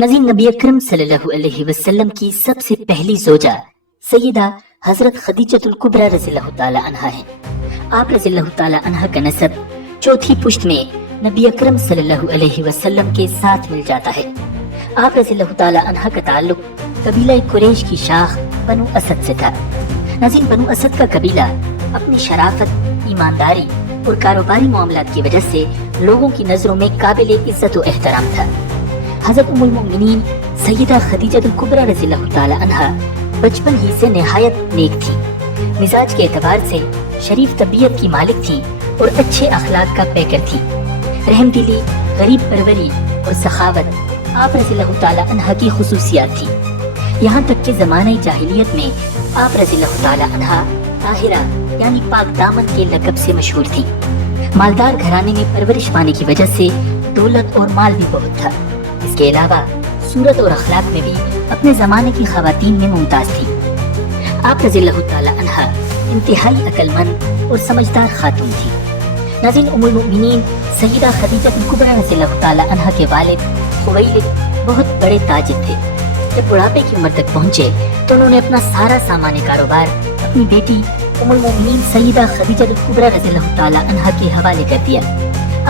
नज़ीर नबी अकरम सल्लल्लाहु अलैहि वसल्लम की सबसे पहली ज़ोजा सैयदा हजरत खदीजतुल कुबरा रज़ियल्लाहु ताला अन्हा है। आप रज़ियल्लाहु ताला अन्हा का नसब चौथी पुश्त में नबी अकरम सल्लल्लाहु अलैहि वसल्लम के साथ मिल जाता है। आप रज़ियल्लाहु ताला अन्हा का ताल्लुक कबीला कुरैश की शाख बनु असद से था। नज़ीर बनु असद का कबीला अपनी शराफत, ईमानदारी और कारोबारी मामलात की वजह से लोगों की नजरों में काबिल इज्जत व एहतराम था। हज़रत उम्मुल मोमिनीन सैयदा खदीजतुल कुबरा रज़ियल्लाहु ताला अन्हा बचपन ही से निहायत नेक थी। मिजाज के एतबार से शरीफ तबीयत की मालिक थी और अच्छे अखलाक का पैकर थी। रहमदिली, गरीब परवरी और सखावत आप रज़ियल्लाहु ताला अन्हा की खुसूसियात थी। यहाँ तक कि ज़माने जाहिलियत में आप रज़ियल्लाहु ताला अन्हा ताहिरा यानी पाक दामन के लक़ब से मशहूर थी। मालदार घराने में परवरिश पाने की वजह से दौलत और माल भी बहुत था। इसके अलावा सूरत और अखलाक में भी अपने ज़माने की ख़वातीन में मुमताज़ थी। आप रज़ियल्लाहु ताला अन्हा इंतहाई अक्लमंद और समझदार खातून थी। नाज़रीन, उम्मुल मोमिनीन सैयदा खदीजतुल कुबरा रज़ियल्लाहु ताला अन्हा के वालिद खुवैलिद बहुत बड़े ताजिर थे। जब बुढ़ापे की उम्र तक पहुँचे तो उन्होंने अपना सारा सामान कारोबार अपनी बेटी उम्मुल मोमिनीन सैयदा खदीजतुल कुबरा रज़ियल्लाहु ताला अन्हा के हवाले कर दिया।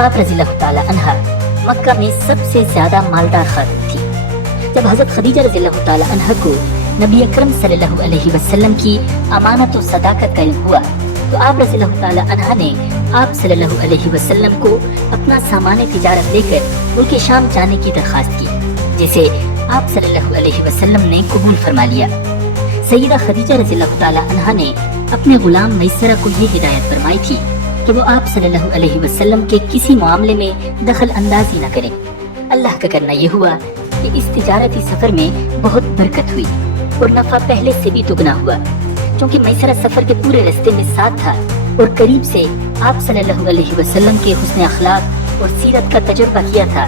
आप रज़ियल्लाहु ताला अन्हा मक्का में सबसे ज्यादा मालदार खातून थी। जब हजरत खदीजा रज़ियल्लाहु ताला अन्हा को नबी अकरम सल्लल्लाहु अलैहि वसल्लम की अमानत और सदाकत का इल्म हुआ तो आप रज़ियल्लाहु ताला अन्हा ने आप सल्लल्लाहु अलैहि वसल्लम को अपना सामान तिजारत लेकर मुल्क शाम जाने की दरखास्त की, जिसे आप सल्लल्लाहु अलैहि वसल्लम ने कबूल फरमा लिया। सैयदा खदीजा रज़ियल्लाहु ताला अन्हा ने अपने गुलाम मैसरा को ये हिदायत फरमाई थी कि वो आप सल्लल्लाहु अलैहि वसल्लम के किसी मामले में दखल अंदाजी न करें। अल्लाह का करना ये हुआ कि इस तिजारती सफर में बहुत बरकत हुई और नफा पहले से भी दुगना हुआ। क्योंकि मैसरा सफर के पूरे रास्ते में साथ था और करीब से आप सल्लल्लाहु अलैहि वसल्लम के हुस्न अखलाक और सीरत का तजुर्बा किया था,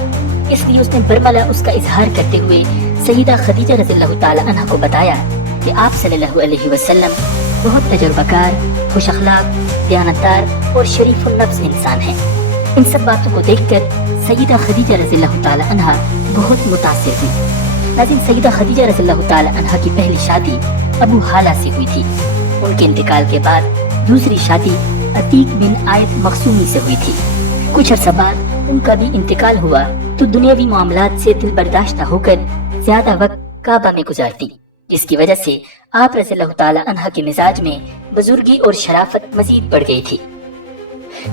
इसलिए उसने बरमला उसका इजहार करते हुए सैयदा खदीजा रज़ियल्लाहु ताला अन्हा को बताया कि आप सल्लल्लाहु अलैहि वसल्लम बहुत तजुर्बाकार, खुश अखलाक, दयानतदार और शरीफ नफ्स इंसान है। इन सब बातों को देखकर सैयदा खदीजा रज़ियल्लाहु ताला अन्हा बहुत मुतासिर हुई। नाज़रीन, सैयदा खदीजा रज़ियल्लाहु ताला अन्हा की पहली शादी अबू हाला से हुई थी। उनके इंतकाल के बाद दूसरी शादी अतीक बिन आयत मखसूमी से हुई थी। कुछ अर्सा बाद उनका भी इंतकाल हुआ तो दुनियावी मामलात से दिल बर्दाश्त होकर ज्यादा वक्त काबा में गुजारती, जिसकी वजह से आप रज़ियल्लाहु ताला अन्हा के मिजाज में बुजुर्गी और शराफत मजीद बढ़ गई थी।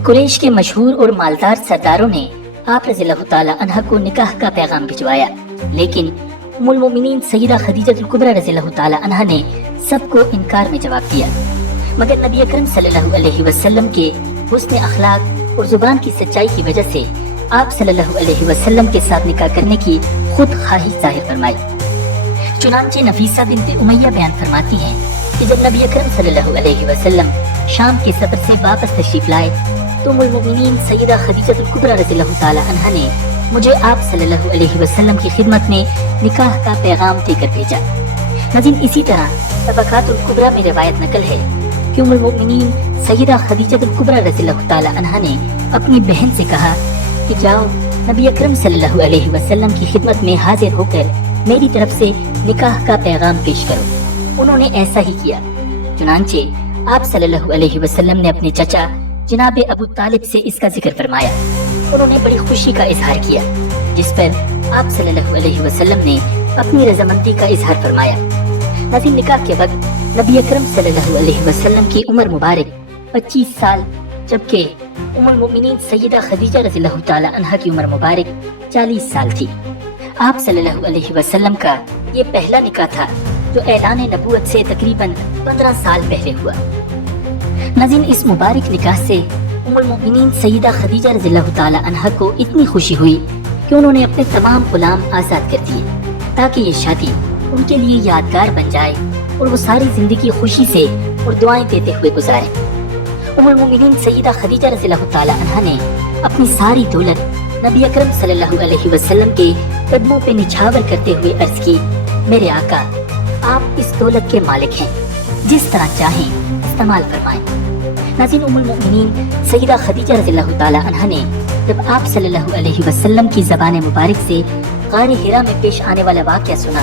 कुरैश के मशहूर और मालदार सरदारों ने आप रज़ियल्लाहु ताला अन्हा को निकाह का पैगाम भिजवाया, लेकिन उम्मुल मोमिनीन सैयदा खदीजतुल कुबरा रज़ियल्लाहु ताला अन्हा ने सबको इनकार में जवाब दिया। मगर नबी अकरम सल्लल्लाहु अलैहि वसल्लम के हुस्न अखलाक और जुबान की सच्चाई की वजह से आप सल्लल्लाहु अलैहि वसल्लम के साथ निकाह करने की खुद ख्वाहिश जाहिर फरमाई। चुनांचे नफीसा बिन्त उमैया बयान फरमाती हैं कि जब नबी अकरम सल्लल्लाहु अलैहि वसल्लम शाम के सफर से वापस तशरीफ लाए तो उम्मुल मोमिनीन सैयदा खदीजतुल कुबरा रज़ियल्लाहु ताला अन्हा ने मुझे आप सल्लल्लाहु अलैहि वसल्लम की खिदमत में निकाह का पैगाम देकर भेजा। नाज़रीन, इसी तरह तबक़ातुल कुबरा में रिवायत नकल है कि उम्मुल मोमिनीन सैयदा खदीजतुल कुबरा रज़ियल्लाहु ताला अन्हा ने अपनी बहन से कहा कि जाओ नबी अकरम सल्लल्लाहु अलैहि वसल्लम की खिदमत में हाजिर होकर मेरी तरफ से निकाह का पैगाम पेश करो। उन्होंने ऐसा ही किया। चुनांचे आप सल्लल्लाहु अलैहि वसल्लम ने अपने चचा जनाब अबू तालिब से इसका जिक्र फरमाया। उन्होंने बड़ी खुशी का इजहार किया, जिस पर आप सल्लल्लाहु अलैहि वसल्लम ने अपनी रज़ामंदी का इजहार फरमाया। नाज़रीन, निकाह के वक्त नबी अकरम सल्लल्लाहु अलैहि वसल्लम की उम्र मुबारक 25 साल, जबकि उम्मुल मोमिनीन सैयदा खदीजा रज़ियल्लाहु ताला अन्हा की उम्र मुबारक 40 साल थी। आप सल्लल्लाहु अलैहि वसल्लम का ये पहला निकाह था जो ऐलान नबूवत से तकरीबन 15 साल पहले हुआ। नाज़रीन, इस मुबारक निकाह से उम्मुल मोमिनीन सैयदा खदीजा रज़ियल्लाहु ताला अन्हा को इतनी खुशी हुई कि उन्होंने अपने तमाम गुलाम आज़ाद कर दिए ताकि ये शादी उनके लिए यादगार बन जाए और वो सारी जिंदगी खुशी से और दुआएं देते हुए गुजारे। उम्मुल मोमिनीन सैयदा खदीजा रज़ियल्लाहु ताला अन्हा ने अपनी सारी दौलत नबी अकरम सल्लल्लाहु अलैहि वसल्लम के कदमों पे निछावर करते हुए अर्ज की, मेरे आका, आप इस दौलत के मालिक हैं, जिस तरह चाहें इस्तेमाल फरमाएं। नाज़रीन, उम्मुल मोमिनीन सैयदा खदीजा रज़ियल्लाहु ताला अन्हा ने जब आप सल्लल्लाहु अलैहि वसल्लम की ज़बान मुबारक से غار ہرا میں پیش آنے والا واقعہ سنا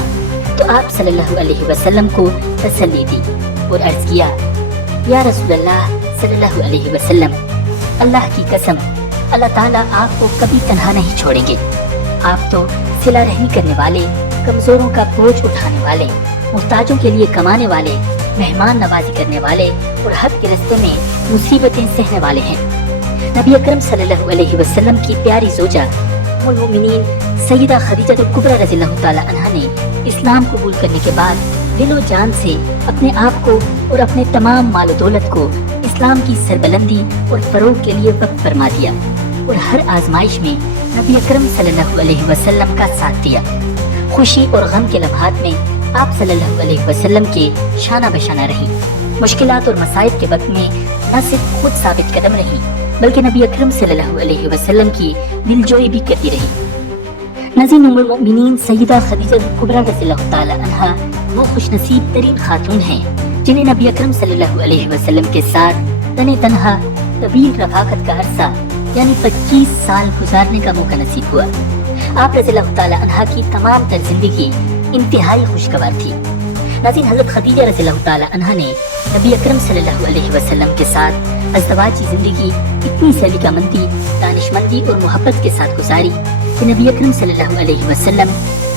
تو آپ صلی اللہ علیہ وسلم کو تسلی دی اور عرض کیا، یا رسول اللہ صلی اللہ علیہ وسلم، اللہ کی قسم، اللہ تعالیٰ آپ کو کبھی تنہا نہیں چھوڑیں گے۔ آپ تو صلہ رحمی کرنے والے، کمزوروں کا بوجھ اٹھانے والے، محتاجوں کے لیے کمانے والے، مہمان نوازی کرنے والے اور حق کے راستے میں مصیبتیں سہنے والے ہیں۔ نبی اکرم صلی اللہ علیہ وسلم کی پیاری زوجہ ام المؤمنین سیدہ خدیجہ کبریٰ رضی اللہ تعالی عنہا نے اسلام قبول کرنے کے بعد دل و جان سے اپنے آپ کو اور اپنے تمام مال و دولت کو اسلام کی سربلندی اور فروغ کے لیے وقف فرما دیا اور ہر آزمائش میں نبی اکرم صلی اللہ علیہ وسلم کا ساتھ دیا۔ خوشی اور غم کے لمحات میں آپ صلی اللہ علیہ وسلم کے شانہ بشانہ رہی، مشکلات اور مصائب کے وقت میں نہ صرف خود ثابت قدم رہی بلکہ نبی اکرم صلی اللہ علیہ وسلم کی دلجوئی بھی کرتی رہی۔ ناظرین، ام المؤمنین سیدہ خدیجہ کبریٰ رضی اللہ تعالی عنہا وہ خوش نصیب ترین خاتون ہیں جنہیں نبی اکرم صلی اللہ علیہ وسلم کے ساتھ تن تنہا طویل رفاقت کا عرصہ یعنی 25 سال گزارنے کا موقع نصیب ہوا۔ آپ رضی اللہ تعالی عنہا کی تمام تر زندگی انتہائی خوشگوار تھی۔ ناظرین، حضرت خدیجہ رضی اللہ تعالی عنہا نے نبی اکرم صلی اللہ علیہ وسلم کے ساتھ ازدواجی زندگی اتنی سلیقہ مندی، دانش مندی اور محبت کے ساتھ گزاری کہ نبی اکرم صلی اللہ علیہ وسلم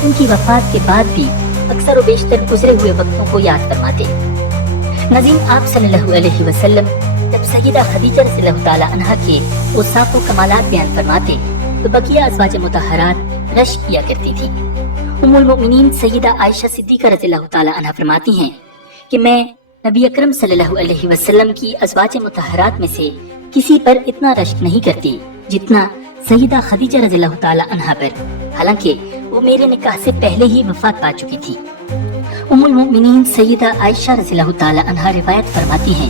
ان کی وفات کے بعد بھی اکثر و بیشتر گزرے ہوئے وقتوں کو یاد فرماتے۔ ناظرین، آپ صلی اللہ علیہ وسلم جب سیدہ خدیجہ رضی اللہ تعالی عنہا کے اوصاف و کمالات بیان فرماتے تو بقیہ ازواج مطہرات رشک کیا کرتی تھی۔ ام المؤمنین سیدہ عائشہ صدیقہ رضی اللہ تعالی عنہا فرماتی ہیں کہ میں نبی اکرم صلی اللہ علیہ وسلم کی ازواج مطہرات میں سے کسی پر اتنا رشک نہیں کرتی جتنا سیدہ خدیجہ رضی اللہ تعالی عنہا پر، حالانکہ وہ میرے نکاح سے پہلے ہی وفات پا چکی تھی۔ ام المؤمنین سیدہ عائشہ رضی اللہ تعالی عنہا روایت فرماتی ہیں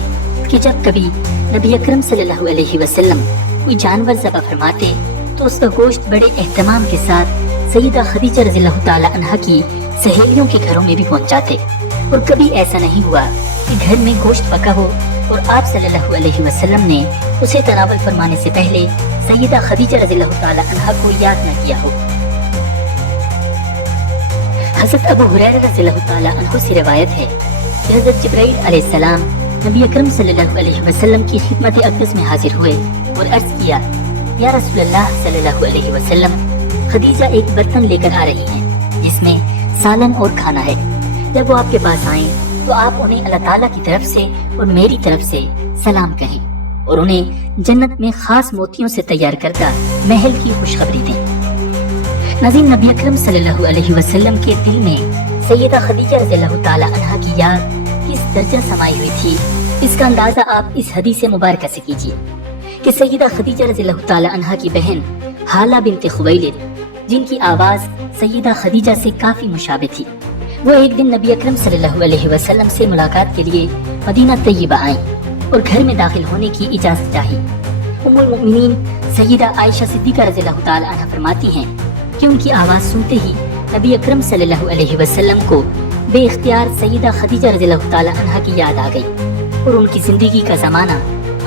کہ جب کبھی نبی اکرم صلی اللہ علیہ وسلم کوئی جانور ذبح فرماتے تو اس کا گوشت بڑے اہتمام کے ساتھ سیدہ خدیجہ رضی اللہ تعالی عنہا کی سہیلیوں کے گھروں میں بھی پہنچاتے، اور کبھی ایسا نہیں ہوا کہ گھر میں گوشت پکا ہو اور آپ صلی اللہ علیہ وسلم نے اسے تناول فرمانے سے پہلے سیدہ خدیجہ رضی اللہ تعالی عنہا کو یاد نہ کیا ہو۔ حضرت ابو ہریرہ رضی اللہ تعالی عنہ سے روایت ہے کہ حضرت جبرائیل علیہ السلام نبی اکرم صلی اللہ علیہ وسلم کی خدمت اقدس میں حاضر ہوئے اور عرض کیا، یا رسول اللہ صلی اللہ علیہ وسلم، خدیجہ ایک برتن لے کر آ رہی ہیں جس میں سالن اور کھانا ہے، جب وہ آپ کے پاس آئیں تو آپ انہیں اللہ تعالیٰ کی طرف سے اور میری طرف سے سلام کہیں اور انہیں جنت میں خاص موتیوں سے تیار کردہ محل کی خوشخبری دیں۔ ناظرین، نبی اکرم صلی اللہ علیہ وسلم کے دل میں سیدہ خدیجہ رضی اللہ تعالی عنہا کی یاد کس درجہ سمائی ہوئی تھی، اس کا اندازہ آپ اس حدیث مبارکہ سے کیجیے کہ سیدہ خدیجہ رضی اللہ تعالی عنہا کی بہن حالہ بنت خویلد، جن کی آواز سیدہ خدیجہ سے کافی مشابہ تھی، وہ ایک دن نبی اکرم صلی اللہ علیہ وسلم سے ملاقات کے لیے مدینہ طیبہ آئیں اور گھر میں داخل ہونے کی اجازت چاہی۔ ام المؤمنین سیدہ عائشہ صدیقہ رضی اللہ تعالی عنہا فرماتی ہیں کہ ان کی آواز سنتے ہی نبی اکرم صلی اللہ علیہ وسلم کو بے اختیار سیدہ خدیجہ رضی اللہ تعالی عنہا کی یاد آ گئی اور ان کی زندگی کا زمانہ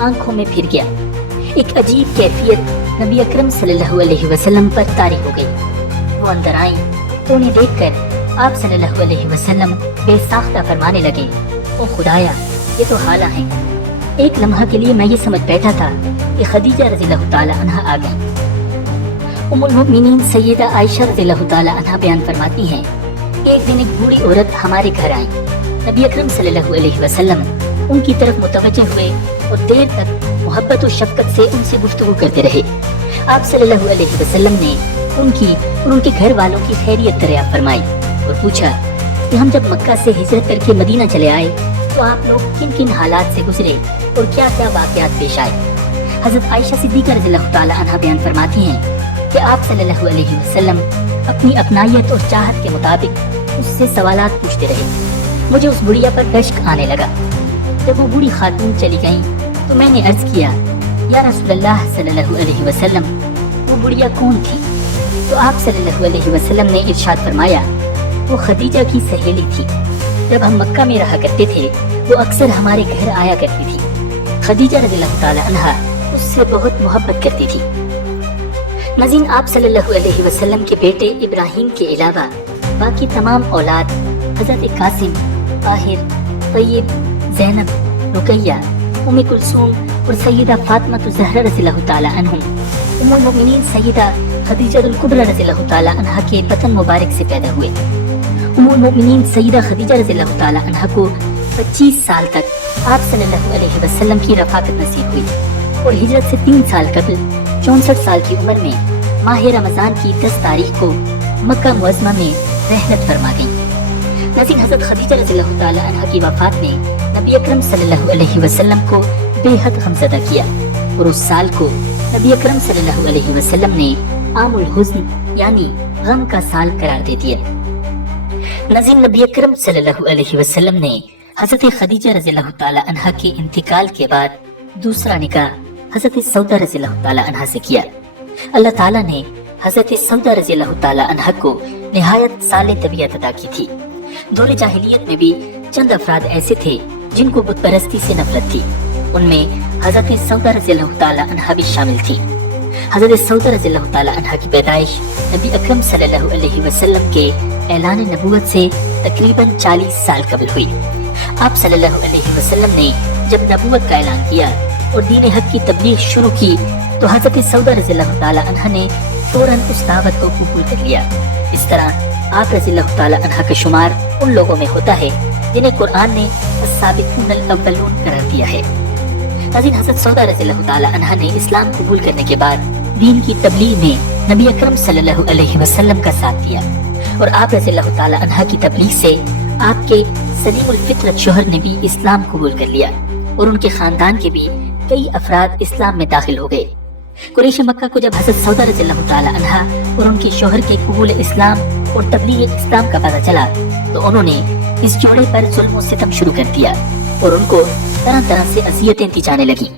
آنکھوں میں پھر گیا۔ ایک عجیب کیفیت نبی اکرم صلی اللہ علیہ وسلم پر طاری ہو گئی۔ وہ اندر آئیں تو انہیں دیکھ کر آپ صلی اللہ علیہ وسلم بے ساختہ فرمانے لگے، او خدایا، یہ تو حالہ ہیں۔ ایک لمحہ کے لیے میں یہ سمجھ بیٹھا تھا کہ خدیجہ رضی اللہ تعالی عنہا آ گئی۔ ام المؤمنین سیدہ عائشہ رضی اللہ تعالی عنہا بیان فرماتی ہیں، ایک دن ایک بوڑھی عورت ہمارے گھر آئی۔ نبی اکرم صلی اللہ علیہ وسلم ان کی طرف متوجہ ہوئے اور دیر تک محبت و شفقت سے ان سے گفتگو کرتے رہے۔ آپ صلی اللہ علیہ وسلم نے ان کی اور ان کے گھر والوں کی خیریت دریافت فرمائی اور پوچھا کہ ہم جب مکہ سے ہجرت کر کے مدینہ چلے آئے تو آپ لوگ کن کن حالات سے گزرے اور کیا کیا واقعات پیش آئے۔ حضرت عائشہ صدیقہ رضی اللہ تعالی عنہا بیان فرماتی ہیں کہ آپ صلی اللہ علیہ وسلم اپنی اپنائیت اور چاہت کے مطابق اس سے سوالات پوچھتے رہے۔ مجھے اس بڑھیا پر رشک آنے لگا۔ جب وہ بوڑھی خاتون چلی گئیں تو میں نے عرض کیا، یا رسول اللہ صلی اللہ علیہ وسلم، وہ بڑھیا کون تھی؟ تو آپ صلی اللہ علیہ وسلم نے ارشاد فرمایا، وہ خدیجہ کی سہیلی تھی۔ جب ہم مکہ میں رہا کرتے تھے وہ اکثر ہمارے گھر آیا کرتی تھی۔ خدیجہ رضی اللہ تعالی عنہا اس سے بہت محبت کرتی تھی۔ नाज़रीन, आप सल्लल्लाहु अलैहि वसल्लम के बेटे इब्राहिम के अलावा बाकी तमाम औलाद हज़रत कासिम, ताहिर, तय्यब, ज़ैनब, रुकैया, उम्मे कुलसूम और सैयदा फातिमा ज़हरा रज़ियल्लाहु ताला अन्हुम उम्मुल मोमिनीन सैयदा खदीजतुल कुबरा रज़ियल्लाहु ताला अन्हा के बतन मुबारक से पैदा हुए। उम्मुल मोमिनीन सैयदा खदीजा रज़ियल्लाहु ताला अन्हा को 25 साल तक आप सल्लल्लाहु अलैहि वसल्लम की रफ़ाकत नसीब हुई और हिजरत से 3 साल कबल 64 साल की उम्र में माह रमज़ान की 10 तारीख को मक्का मुअज़्ज़मा में रहलत फरमा गई। नाज़रीन, हज़रत खदीजा रज़ियल्लाहु ताला अन्हा की वफ़ात ने नबी अकरम सल्लल्लाहु अलैहि वसल्लम को बेहद गमज़दा किया और उस साल को नबी अकरम सल्लल्लाहु अलैहि वसल्लम ने आमुल हुज़्न यानी गम का साल करार दे दिया। नाज़रीन, नबी अकरम सल्लल्लाहु अलैहि वसल्लम ने हज़रत खदीजा रज़ियल्लाहु ताला अन्हा के इंतकाल के बाद दूसरा निकाह हज़रत सौदा रज़ियल्लाहु ताला अन्हा से किया। अल्लाह ताला ने हज़रत सौदा रज़ियल्लाहु ताला अन्हा को निहायत साले तबीयत अता की थी। दौरे जाहिलियत में भी चंद अफराद ऐसे थे जिनको बुत परस्ती से नफरत थी। उनमें हज़रत सौदा रज़ियल्लाहु ताला अन्हा भी शामिल थी। हज़रत सौदा रज़ियल्लाहु ताला अन्हा की पैदाइश नबी अकरम सल्लल्लाहु अलैहि वसल्लम के ऐलान नबूवत से तकरीबन 40 साल कबल हुई। आप सल्लल्लाहु अलैहि वसल्लम ने जब नबूवत का ऐलान किया और दीन हक की तबलीग शुरू की तो हज़रत सौदा रज़ियल्लाहु ताला अन्हा ने फौरन उस दावत को कबूल कर लिया। इस तरह आप रज़ियल्लाहु ताला अन्हा का शुमार उन लोगों में होता है जिन्हें कुरान ने अस्साबिकूनल अव्वलून करार दिया है। नाज़रीन, हज़रत सौदा रज़ियल्लाहु ताला अन्हा ने इस्लाम कबूल करने के बाद दीन की तबलीग में नबी अकरम सल्लल्लाहु अलैहि वसल्लम का साथ दिया और आप रज़ियल्लाहु ताला अन्हा की तबलीग से आपके सलीमुल फितरत शोहर ने भी इस्लाम कबूल कर लिया और उनके खानदान के भी कई अफराद इस्लाम में दाखिल हो गए। कुरैश मक्का को जब हज़रत सौदा रज़ियल्लाहु ताला अन्हा और उनके शोहर के कबूल इस्लाम और तबलीग इस्लाम का पता चला तो उन्होंने इस जोड़े पर जुल्म और सितम शुरू कर दिया और उनको तरह तरह से अज़ियतें दी जाने लगी।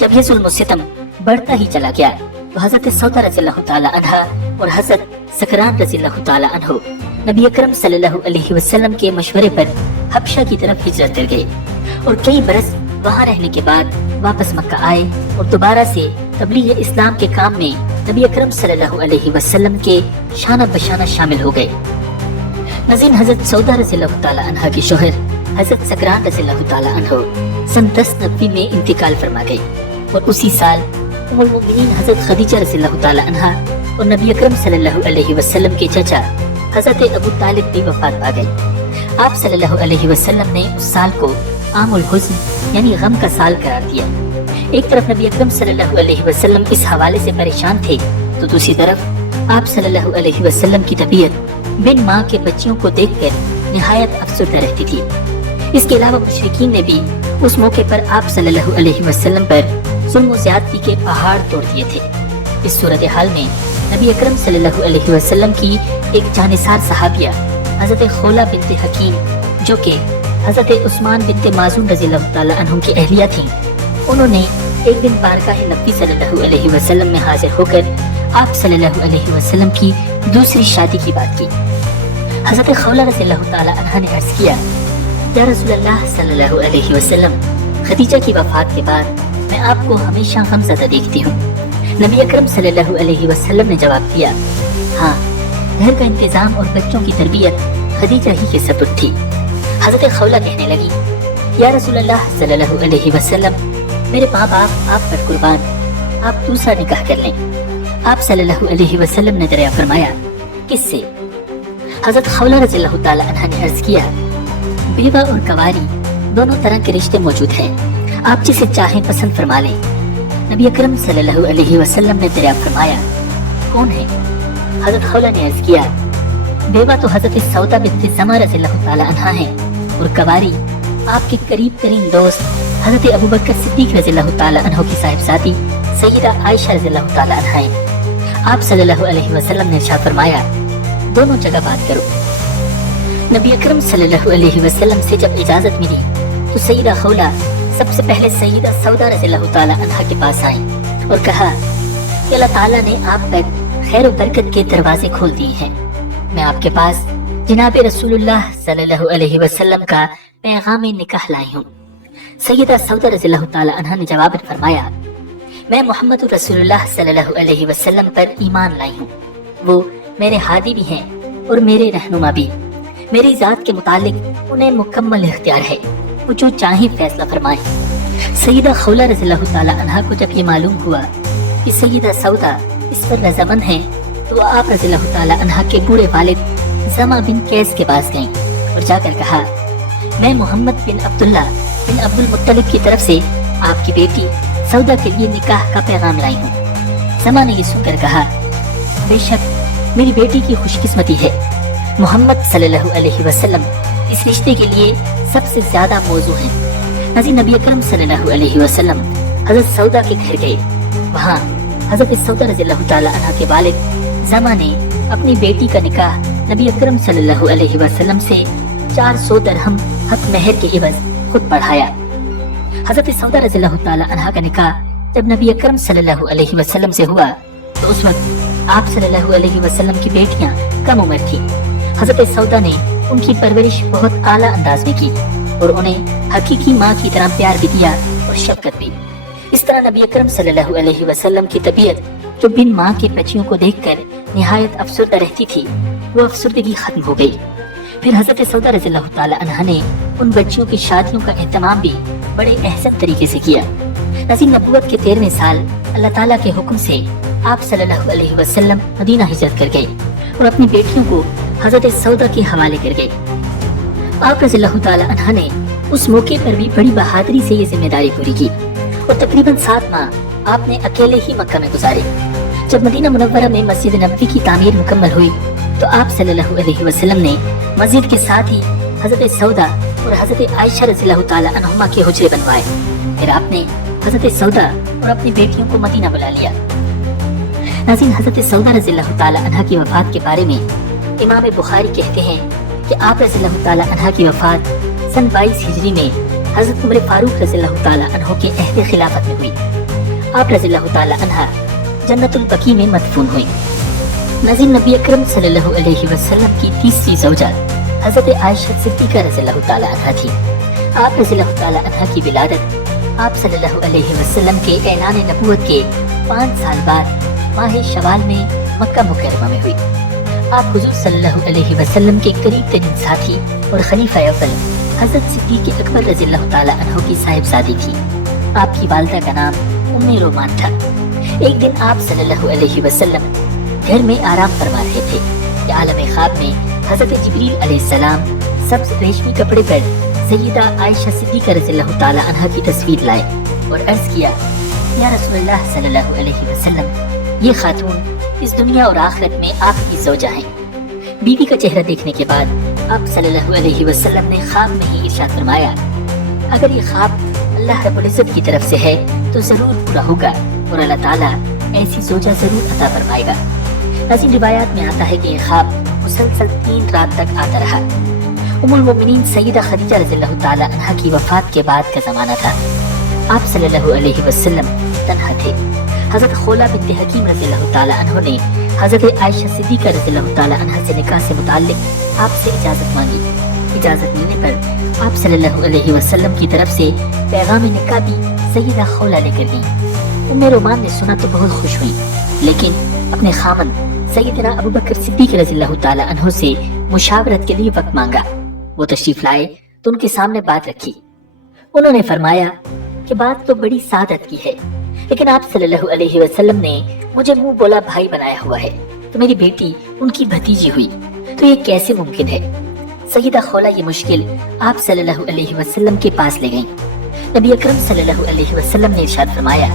जब यह जुल्म और सितम बढ़ता ही चला गया तो हज़रत सौदा रज़ियल्लाहु ताला अन्हा और हज़रत सकरान रज़ियल्लाहु ताला अन्हु नबी अकरम सल्लल्लाहु अलैहि वसल्लम के मशवरे पर हबशा की तरफ हिजरत कर गए और कई बरस वहाँ रहने के बाद वापस मक्का आए और दोबारा से तबलीग इस्लाम के काम में नबी अकरम सल्लल्लाहु अलैहि वसल्लम के शाना बशाना शामिल हो गए। नाज़रीन, हज़रत सौदा रज़ियल्लाहु ताला अन्हा के शोहर हज़रत सकरान रज़ियल्लाहु ताला अन्हु सन 1090 में इंतकाल फरमा गए और उसी साल उम्मुल मोमिनीन हज़रत खदीजा रज़ियल्लाहु ताला अन्हा और नबी अकरम सल्लल्लाहु अलैहि वसल्लम के चाचा हज़रत अबू तालिब भी वफात पा गए। आप सल्लल्लाहु अलैहि वसल्लम ने उस साल को आमुल हुज़्न यानी गम का साल करार दिया। एक तरफ नबी अकरम सल्लल्लाहु अलैहि वसल्लम इस हवाले से परेशान थे तो दूसरी तरफ आप सल्लल्लाहु अलैहि वसल्लम की तबीयत बिन माँ के बच्चियों को देखकर निहायत अफसरदा रहती थी। इसके अलावा मुशरिकीन ने भी उस मौके पर आप सल्लल्लाहु अलैहि वसल्लम पर जुल्म और ज़्यादती के पहाड़ तोड़ दिए थे। इस सूरत हाल में नबी अकरम सल्लल्लाहु अलैहि वसल्लम की एक जानिसार सहाबिया हज़रत खौला बिन्त हकीम जो कि हज़रत उस्मान बिन्त माज़ून रज़ियल्लाहु ताला अन्हुम की अहलिया थीं, उन्होंने एक दिन बारगाह नबी सल्लल्लाहु अलैहि वसल्लम में हाजिर होकर आप सल्लल्लाहु अलैहि वसल्लम की दूसरी शादी की बात की। हज़रत खौला रज़ियल्लाहु ताला अन्हा ने अर्ज़ किया, या रसूलल्लाह सल्लल्लाहु अलैहि वसल्लम, खदीजा की वफ़ात के बाद मैं आपको हमेशा गमज़दा देखती हूँ। नबी अकरम सल्लल्लाहु अलैहि वसल्लम ने जवाब दिया, हाँ, घर का इंतजाम और बच्चों की तरबियत खदीजा ही के सपुर्द थी। हज़रत खौला कहने लगी, या रसूलल्लाह सल्लल्लाहु अलैहि वसल्लम, मेरे माँ बाप आप पर कुर्बान, आप दूसरा निकाह कर लें। आप सल्लल्लाहु अलैहि वसल्लम ने दरिया फरमाया, किससे? हज़रत खौला रज़ियल्लाहु ताला अन्हा ने अर्ज़ किया, बेवा और कवारी दोनों तरह के रिश्ते मौजूद हैं, आप जिसे चाहें पसंद फरमा लें। नबी अकरम सल्लल्लाहु अलैहि वसल्लम ने दरिया फरमाया, कौन है? हज़रत खौला ने अर्ज़ किया, बेवा तो हज़रत सौदा बिन्त ज़मा रज़ियल्लाहु ताला अन्हा है और कवारी आपके करीब तरीन दोस्त हज़रत अबू बकर सिद्दीक़ रज़ियल्लाहु ताला अन्हु की साहिबजादी सय्यदा आयशा रज़ियल्लाहु ताला अन्हा हैं। आप सल्लल्लाहु अलैहि वसल्लम ने इरशाद फरमाया, दोनों जगह बात करो। नबी अकरम सल्लल्लाहु अलैहि वसल्लम से जब इजाज़त मिली तो सय्यदा खौला सबसे पहले सय्यदा सौदा रज़ियल्लाहु ताला अन्हा के पास आई और कहा कि अल्लाह ताला ने आप पर खैर और बरकत के दरवाजे खोल दिए हैं। मैं आपके पास जनाब रसूलुल्लाह सल्लल्लाहु अलैहि वसल्लम का पैगाम निकाह लाई हूँ। सय्यदा सौदा रज़ियल्लाहु ताला अन्हा ने जवाब फरमाया, میں محمد رسول صلی اللہ علیہ وسلم پر ایمان لائی ہوں، وہ میرے ہادی بھی ہیں اور میرے رہنما بھی، میری ذات کے متعلق انہیں مکمل اختیار ہے، وہ جو چاہیں فیصلہ فرمائیں۔ سیدہ خولہ رضی اللہ تعالی عنہا کو جب یہ معلوم ہوا کہ سیدہ سودا اس پر رضامند ہیں تو آپ رضی اللہ تعالی عنہا کے بوڑھے والد زما بن قیس کے پاس گئیں اور جا کر کہا، میں محمد بن عبداللہ بن عبد المطلب کی طرف سے آپ کی بیٹی سودا کے لیے نکاح کا پیغام لائی ہوں۔ زما نے یہ سن کر کہا، بے شک میری بیٹی کی خوش قسمتی ہے، محمد صلی اللہ علیہ وسلم اس رشتے کے لیے سب سے زیادہ موزوں ہیں۔ ناظرین، نبی اکرم صلی اللہ علیہ وسلم حضرت سودا کے گھر گئے، وہاں حضرت سودا رضی اللہ تعالی عنہ کے والد زما نے اپنی بیٹی کا نکاح نبی اکرم صلی اللہ علیہ وسلم سے 400 درہم حق مہر کے عوض خود پڑھایا۔ حضرت سودا رضی اللہ تعالی عنہ کا نکاح جب نبی اکرم صلی اللہ علیہ وسلم سے ہوا تو اس وقت آپ صلی اللہ علیہ وسلم کی بیٹیاں کم عمر تھیں۔ حضرت سودا نے ان کی پرورش بہت اعلیٰ انداز میں کی اور انہیں حقیقی ماں کی طرح پیار بھی دیا اور شفقت بھی۔ اس طرح نبی اکرم صلی اللہ علیہ وسلم کی طبیعت جو بن ماں کے بچیوں کو دیکھ کر نہایت افسردہ رہتی تھی، وہ افسردگی ختم ہو گئی۔ پھر حضرت سودا رضی اللہ تعالی عنہ نے ان بچیوں کی شادیوں کا اہتمام بھی بڑے احسن طریقے سے کیا۔ ناظرین، نبوت کے 13ویں سال اللہ تعالیٰ کے حکم سے آپ صلی اللہ علیہ وسلم مدینہ ہجرت کر گئے اور اپنی بیٹیوں کو حضرت سودا کے حوالے کر گئے۔ آپ رضی اللہ تعالی عنہ نے اس موقع پر بھی بڑی بہادری سے یہ ذمہ داری پوری کی اور تقریباً 7 ماہ آپ نے اکیلے ہی مکہ میں گزارے۔ جب مدینہ منورہ میں مسجد نبوی کی تعمیر مکمل ہوئی تو آپ صلی اللہ علیہ وسلم نے مسجد کے ساتھ ہی حضرت سودا اور حضرت عائشہ رضی اللہ تعالی عنہما کے حجرے بنوائے۔ پھر آپ نے حضرت سودا اور اپنی بیٹیوں کو مدینہ بلا لیا۔ ناظرین، حضرت سودا رضی اللہ تعالی عنہ کی وفات کے بارے میں امام بخاری کہتے ہیں کہ آپ رضی اللہ تعالی عنہ کی وفات سن 22 ہجری میں حضرت عمر فاروق رضی اللہ تعالی عنہ کے عہد خلافت میں ہوئی۔ آپ رضی اللہ تعالی عنہ جنت البقیع میں مدفون ہوئی۔ ناظرین، نبی اکرم صلی اللہ علیہ وسلم کی 30ویں زوجہ حضرت عائشہ صدیقہ رضی اللہ تعالی عنہ تھی۔ آپ رضی اللہ تعالی عنہ کی ولادت آپ صلی اللہ علیہ وسلم کے اعلان نبوت کے 5 سال بعد ماہ شوال میں مکہ مکرمہ میں ہوئی۔ آپ حضور صلی اللہ علیہ وسلم کے قریب ترین ساتھی اور خلیفہ اول حضرت صدیق اکبر رضی اللہ تعالی عنہ کی صاحبزادی تھی۔ آپ کی والدہ کا نام ام رومان تھا۔ ایک دن آپ صلی اللہ علیہ وسلم گھر میں آرام فرما رہے تھے کہ عالم خواب میں حضرت جبریل علیہ السلام سبز ریشمی کپڑے پر سیدہ عائشہ صدیقہ رضی اللہ تعالی عنہ کی تصویر لائے اور عرض کیا، یا رسول اللہ صلی اللہ علیہ وسلم، یہ خاتون اس دنیا اور آخرت میں آپ کی زوجہ ہیں۔ بیوی کا چہرہ دیکھنے کے بعد آپ صلی اللہ علیہ وسلم نے خواب میں ہی ارشاد فرمایا، اگر یہ خواب اللہ رب العزت کی طرف سے ہے تو ضرور پورا ہوگا اور اللہ تعالیٰ ایسی زوجہ ضرور عطا فرمائے گا۔ ناظرین، روایات میں آتا ہے کہ یہ خواب مسلسل 3 رات تک آتا رہا۔ ام المؤمنین سیدہ خدیجہ رضی اللہ تعالی عنہ کی وفات کے بعد کا زمانہ تھا۔ آپ صلی اللہ علیہ وسلم تنہا تھے۔ حضرت خولہ بنت حکیم رضی اللہ تعالی عنہ نے حضرت عائشہ صدیقہ رضی اللہ تعالی عنہ سے نکاح سے متعلق آپ سے اجازت مانگی۔ اجازت ملنے پر آپ صلی اللہ علیہ وسلم کی طرف سے پیغام نکاح بھی سیدہ خولہ لے کر گئیں۔ ام رومان نے سنا تو بہت خوش ہوئی، لیکن اپنے خامن سیدنا ابوبکر صدیق رضی اللہ تعالی عنہ سے مشاورت کے لیے وقت مانگا۔ وہ تشریف لائے تو ان کے سامنے بات رکھی۔ انہوں نے فرمایا کہ بات تو بڑی سعادت کی ہے، لیکن آپ صلی اللہ علیہ وسلم نے مجھے منہ بولا بھائی بنایا ہوا ہے تو میری بیٹی ان کی بھتیجی ہوئی، تو یہ کیسے ممکن ہے؟ سیدہ خولہ یہ مشکل آپ صلی اللہ علیہ وسلم کے پاس لے گئیں۔ نبی اکرم صلی اللہ علیہ وسلم نے ارشاد فرمایا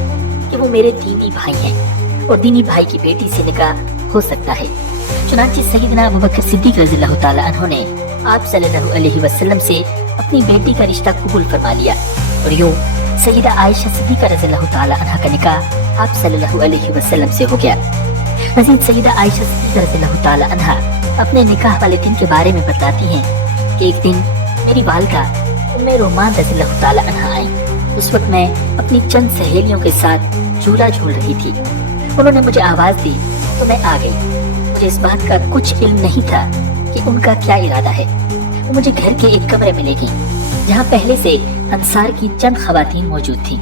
کہ وہ میرے دینی بھائی ہیں اور دینی بھائی کی بیٹی سے نکاح ہو سکتا ہے۔ چنانچہ سیدنا ابوبکر صدیق رضی اللہ تعالی عنہ نے آپ صلی اللہ علیہ وسلم سے اپنی بیٹی کا رشتہ قبول فرما لیا اور یوں سیدہ عائشہ صدیقہ رضی اللہ تعالی عنہ کا نکاح آپ صلی اللہ علیہ وسلم سے ہو گیا۔ مزید سیدہ عائشہ صدیقہ رضی اللہ تعالی عنہ اپنے نکاح والے دن کے بارے میں بتلاتی ہیں کہ ایک دن میری والدہ ام رومان رضی اللہ تعالی عنہ آئی۔ اس وقت میں اپنی چند سہیلیوں کے ساتھ جھولا جھول رہی تھی۔ انہوں نے مجھے آواز دی تو میں آ گئی۔ مجھے اس بات کا کچھ علم نہیں تھا کہ ان کا کیا ارادہ ہے۔ وہ مجھے گھر کے ایک کمرے میں لے گئیں جہاں پہلے سے انصار کی چند خواتین موجود تھیں۔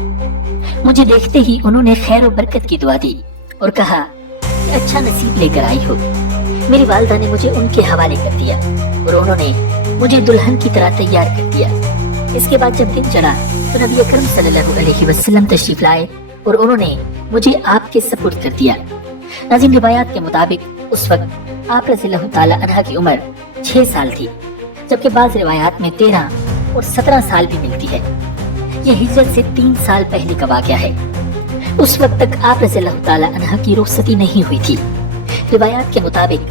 मुझे देखते ही उन्होंने खैर और बरकत की दुआ दी और कहा कि अच्छा नसीब लेकर आई हो। मेरी वालिदा ने मुझे उनके हवाले कर दिया और उन्होंने मुझे दुल्हन की तरह तैयार कर दिया। इसके बाद जब दिन चढ़ा तो नबी अकरम सल्लल्लाहु अलैहि वसल्लम तशरीफ लाए और उन्होंने मुझे आपके सपुर्द कर दिया। नाज़रीन, रिवायात के मुताबिक उस वक्त आप रज़ियल्लाहु ताला अन्हा की उम्र 6 साल थी, जबकि बाज़ रिवायात में 13 और 17 साल भी मिलती है। यह हिजरत से 3 साल पहले का वाक़या है। उस वक्त तक आप रज़ियल्लाहु ताला अन्हा की रुखसती नहीं हुई थी। रिवायात के मुताबिक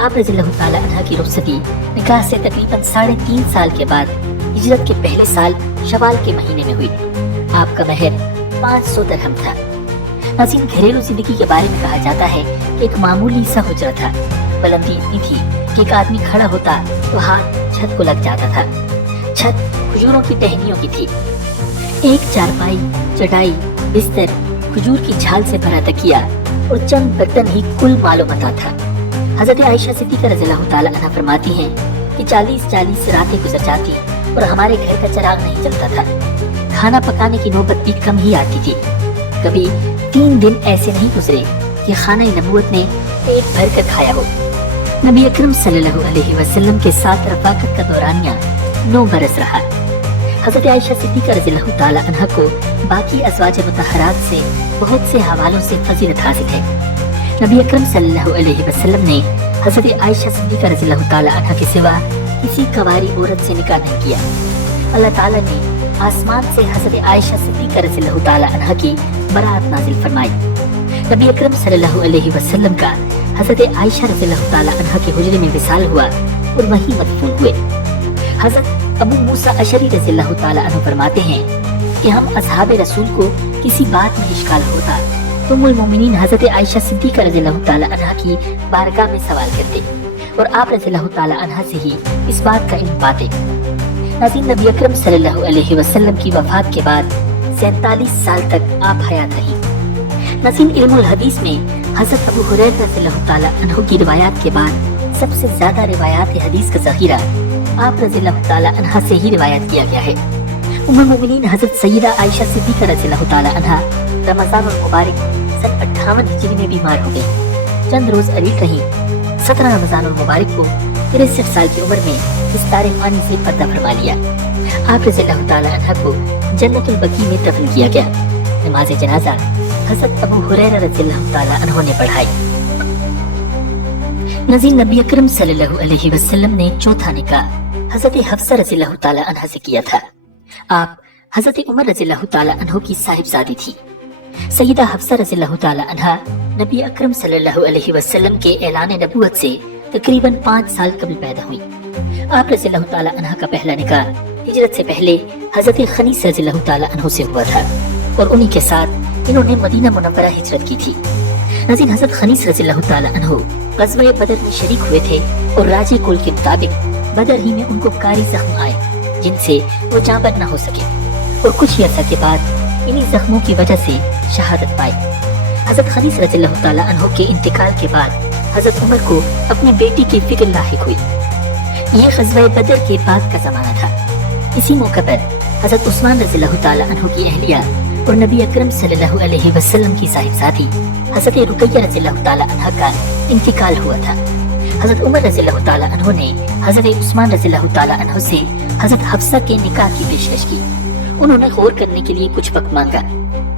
आप रज़ियल्लाहु ताला अन्हा की रुखसती निकाह से तकरीबन 3.5 साल के बाद हिजरत के पहले साल शवाल के महीने में हुई। आपका महर 500 दिरहम था। नाज़रीन, घरेलू जिंदगी के बारे में कहा जाता है कि एक मामूली सा हुजरा था। बुलंदी इतनी थी कि एक आदमी खड़ा होता तो हाथ छत को लग जाता था। छत खजूरों की टहनियों की थी। एक चारपाई, चटाई, बिस्तर, खजूर की छाल से भरा तकिया और चंद बर्तन ही कुल मालो मता था। हजरत आयशा सिद्दीक़ा रज़ियल्लाहु ताला अन्हा फरमाती हैं कि 40 रातें गुजर जाती और हमारे घर का चिराग नहीं जलता था। खाना पकाने की नौबत भी कम ही आती थी। कभी 3 दिन ऐसे नहीं गुजरे कि खाना नबूवत ने पेट भर कर खाया हो। नबी अकरम सल्लल्लाहु अलैहि वसल्लम के साथ रफ़ाक़त का दौरानिया 9 बरस रहा। हज़रत आयशा सिद्दीक़ा रज़ियल्लाहु ताला अन्हा को बाकी अज़वाज मुतहहरात से बहुत से हवालों से फजीलत हासिल है। नबी अकरम सल्लल्लाहु अलैहि वसल्लम ने हज़रत आयशा सिद्दीक़ा रज़ियल्लाहु ताला अन्हा के सिवा किसी कवारी औरत से निकाह नहीं किया। अल्लाह ताला ने आसमान से हज़रत आयशा सिद्दीक़ा रज़ियल्लाहु ताला अन्हा की बरात नाजिल फरमाई। नबी अकरम सल्लल्लाहु अलैहि वसल्लम का हज़रत आयशा रज़ियल्लाहु ताला अन्हा के हुजरे में विसाल हुआ और वहीं मदफून हुए। हज़रत अबू मूसा अशरी रज़ियल्लाहु ताला अन्हु फरमाते हैं कि हम असहाबे रसूल को किसी बात में इश्काल होता तो उम्मुल मोमिनीन हज़रत आयशा सिद्दीक़ा रज़ियल्लाहु ताला अन्हा की बारगाह में सवाल करते और आप रज़ियल्लाहु ताला अन्हा से ही इस बात का इल्म पाते। नाज़रीन, नबी अकरम सल्लल्लाहु अलैहि वसल्लम की वफ़ात के बाद 47 साल तक आप हयात रही। नाज़रीन, इल्मुल हदीस में हज़रत अबू हुरैरा रज़ियल्लाहु ताला अन्हु की रिवायात के बाद सबसे ज्यादा रिवायात हदीस का ज़ख़ीरा आप रज़ियल्लाहु ताला अन्हा से ही रिवायत किया गया है। उम्मुल मोमिनीन हज़रत सय्यदा आयशा सिद्दीक़ा रज़ियल्लाहु ताला अन्हा रमज़ानुल मुबारक सन 58 हिजरी में बीमार हो गई। चंद रोज अरीक रही। 17 रमज़ानुल मुबारक को 63 साल की उम्र में इस तारे फ़ानी से पर्दा फरमा लिया। आप रज़ियल्लाहु ताला अन्हा को जन्नतुल बकी में दफन किया गया। नमाज जनाजा हज़रत अबू हुरैरा रज़ियल्लाहु ताला अन्हु ने पढ़ाई। नाज़रीन, नबी अकरम सल्लल्लाहु अलैहि वसल्लम ने चौथा निकाह हज़रत हफ्सा रज़ियल्लाहु ताला अन्हा से किया था। आप हज़रत उमर रज़ियल्लाहु ताला अन्हु की साहिबजादी थी। सय्यदा हफ्सा रज़ियल्लाहु ताला अन्हा नबी अकरम सल्लल्लाहु अलैहि वसल्लम के ऐलान नबूवत से तकरीबन 5 साल कबल पैदा हुई। आप रज़ियल्लाहु ताला अन्हा का पहला निकाह हिजरत से पहले हज़रत खनीस रज़ियल्लाहु ताला अन्हु से हुआ था और उन्हीं के साथ इन्होंने मदीना मुनव्वरा हिजरत की थी। नाज़रीन, हज़रत खनीस रज़ियल्लाहु ताला अन्हु ग़ज़वा बदर में शरीक हुए थे और राजे कुल के मुताबिक बदर ही में उनको कारी जख्म आए जिनसे वो जांबर न हो सके और कुछ ही अर्सा के बाद इन्हीं जख्मों की वजह से शहादत पाई। हज़रत खनीस रज़ियल्लाहु ताला अन्हु के इंतकाल के बाद हज़रत उमर को अपनी बेटी की फिक्र लाहिक हुई। ये ग़ज़वा बदर के बाद का ज़माना था। इसी मौके पर हज़रत उस्मान रज़ियल्लाहु ताला अन्हु की अहलिया और नबी अकरम सल्लल्लाहु अलैहि वसल्लम की साहिबजादी हज़रत रुकैया रज़ियल्लाहु ताला अन्हा का इंतकाल हुआ था। हज़रत उमर रज़ियल्लाहु ताला अन्हु ने हज़रत उस्मान रज़ियल्लाहु ताला अन्हु से हज़रत हफ्सा के निकाह की पेशकश की। उन्होंने गौर करने के लिए कुछ वक्त मांगा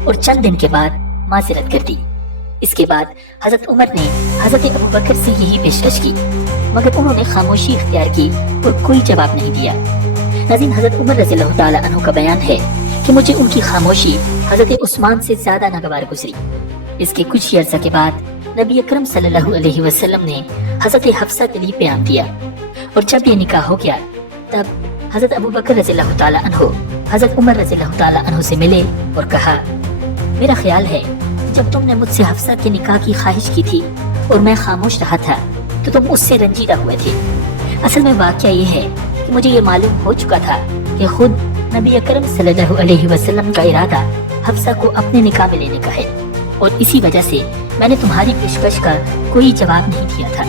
और चंद दिन के बाद माज़रत कर दी। इसके बाद हज़रत उमर ने हज़रत अबू बकर से यही पेशकश की, मगर उन्होंने खामोशी इख्तियार की और कोई जवाब नहीं दिया। नाज़रीन, हज़रत उमर रज़ियल्लाहु ताला अन्हु का बयान है कि मुझे उनकी खामोशी हज़रत उस्मान से ज्यादा नागवार गुजरी। इसके कुछ ही अर्सा के बाद नबी अकरम सल्लल्लाहु अलैहि वसल्लम ने हज़रत हफ्सा के लिए प्याम दिया और जब ये निकाह हो गया तब हज़रत अबू बकर रज़ियल्लाहु ताला अन्हु हज़रत उमर रज़ियल्लाहु ताला अन्हु से मिले और कहा, मेरा ख्याल है जब तुमने मुझसे हफ्सा के निकाह की ख्वाहिश की थी और मैं खामोश रहा था तो तुम उससे रंजीदा हुए थे। असल में वाक़या ये है कि मुझे ये मालूम हो चुका था कि खुद नबी अकरम सल्लल्लाहु अलैहि वसल्लम का इरादा हफ्सा को अपने निकाह में लेने का है और इसी वजह से मैंने तुम्हारी पेशकश का कोई जवाब नहीं दिया था।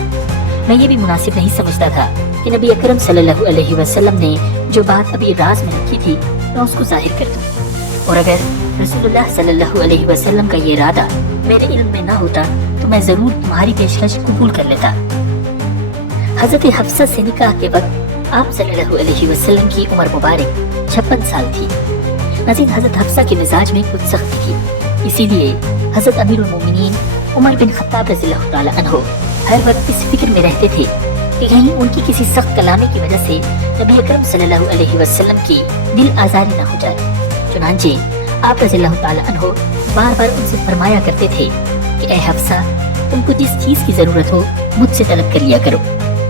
मैं ये भी मुनासिब नहीं समझता था कि नबी अकरम सल्लल्लाहु अलैहि वसल्लम ने जो बात अभी राज में रखी थी मैं उसको जाहिर कर दूं, और अगर रसूलुल्लाह सल्लल्लाहु अलैहि वसल्लम का ये इरादा मेरे इल्म में ना होता तो मैं जरूर तुम्हारी पेशकश कबूल कर लेता। हजरत हफ्सा से निकाह के वक्त आप सल्लल्लाहु अलैहि वसल्लम की उम्र मुबारक 56 साल थी। नज़ीर हजरत हफ्सा के मिजाज में कुछ सख्ती थी, इसीलिए हजरत अमीरुल मोमिनीन उमर बिन खत्ताब रज़ियल्लाहु ताला अन्हु हर वक्त इस फिक्र में रहते थे कि कहीं उनकी किसी सख्त कलामी की वजह से नबी अकरम सल्लल्लाहु अलैहि वसल्लम की दिल आज़ारी न हो जाए। चुनांचे आप रज़ियल्लाहु ताला अन्हु बार बार उनसे फरमाया करते थे कि ए हफ्सा, तुमको जिस चीज की जरूरत हो मुझसे तलब कर लिया करो।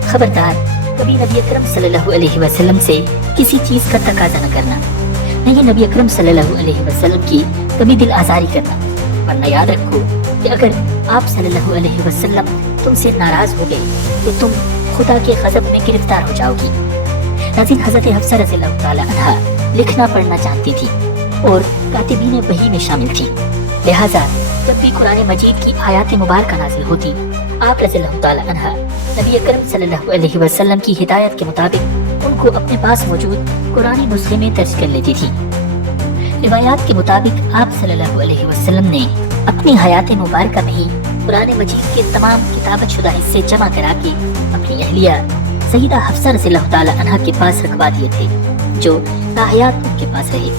खबरदार कभी नबी अकरम सल्लल्लाहु अलैहि वसल्लम से किसी चीज का तकाजा न करना, नहीं नबी अकरम सल्लल्लाहु अलैहि वसल्लम की कभी दिल आज़ारी करना, वरना याद रखो कि अगर आप सल्लल्लाहु अलैहि वसल्लम तुमसे नाराज हो गए तो तुम खुदा के गज़ब में गिरफ्तार हो जाओगी। नाज़रीन, हज़रत हफ्सा रज़ियल्लाहु ताला अन्हा लिखना पढ़ना जानती थी और कातिबीन वही में शामिल थी, लिहाजा जब भी कुरान मजीद की आयात मुबारक नाज़िल होती, आप रज़ियल्लाहु ताला अन्हा नबी अकरम सल्लल्लाहु अलैहि वसल्लम की हिदायत के मुताबिक उनको अपने पास मौजूद कुरानी नुस्खे में दर्ज कर लेती थी। रिवायात के मुताबिक आप सल्लल्लाहु अलैहि वसल्लम ने अपनी हयात मुबारक में ही कुरान मजीद के तमाम किताबत शुदा हिस्से जमा करा के अपनी अहलिया सईदा हफ्सा रज़ियल्लाहु ताला अन्हा के पास रखवा दिए थे, जो ताहयात उनके पास रहे।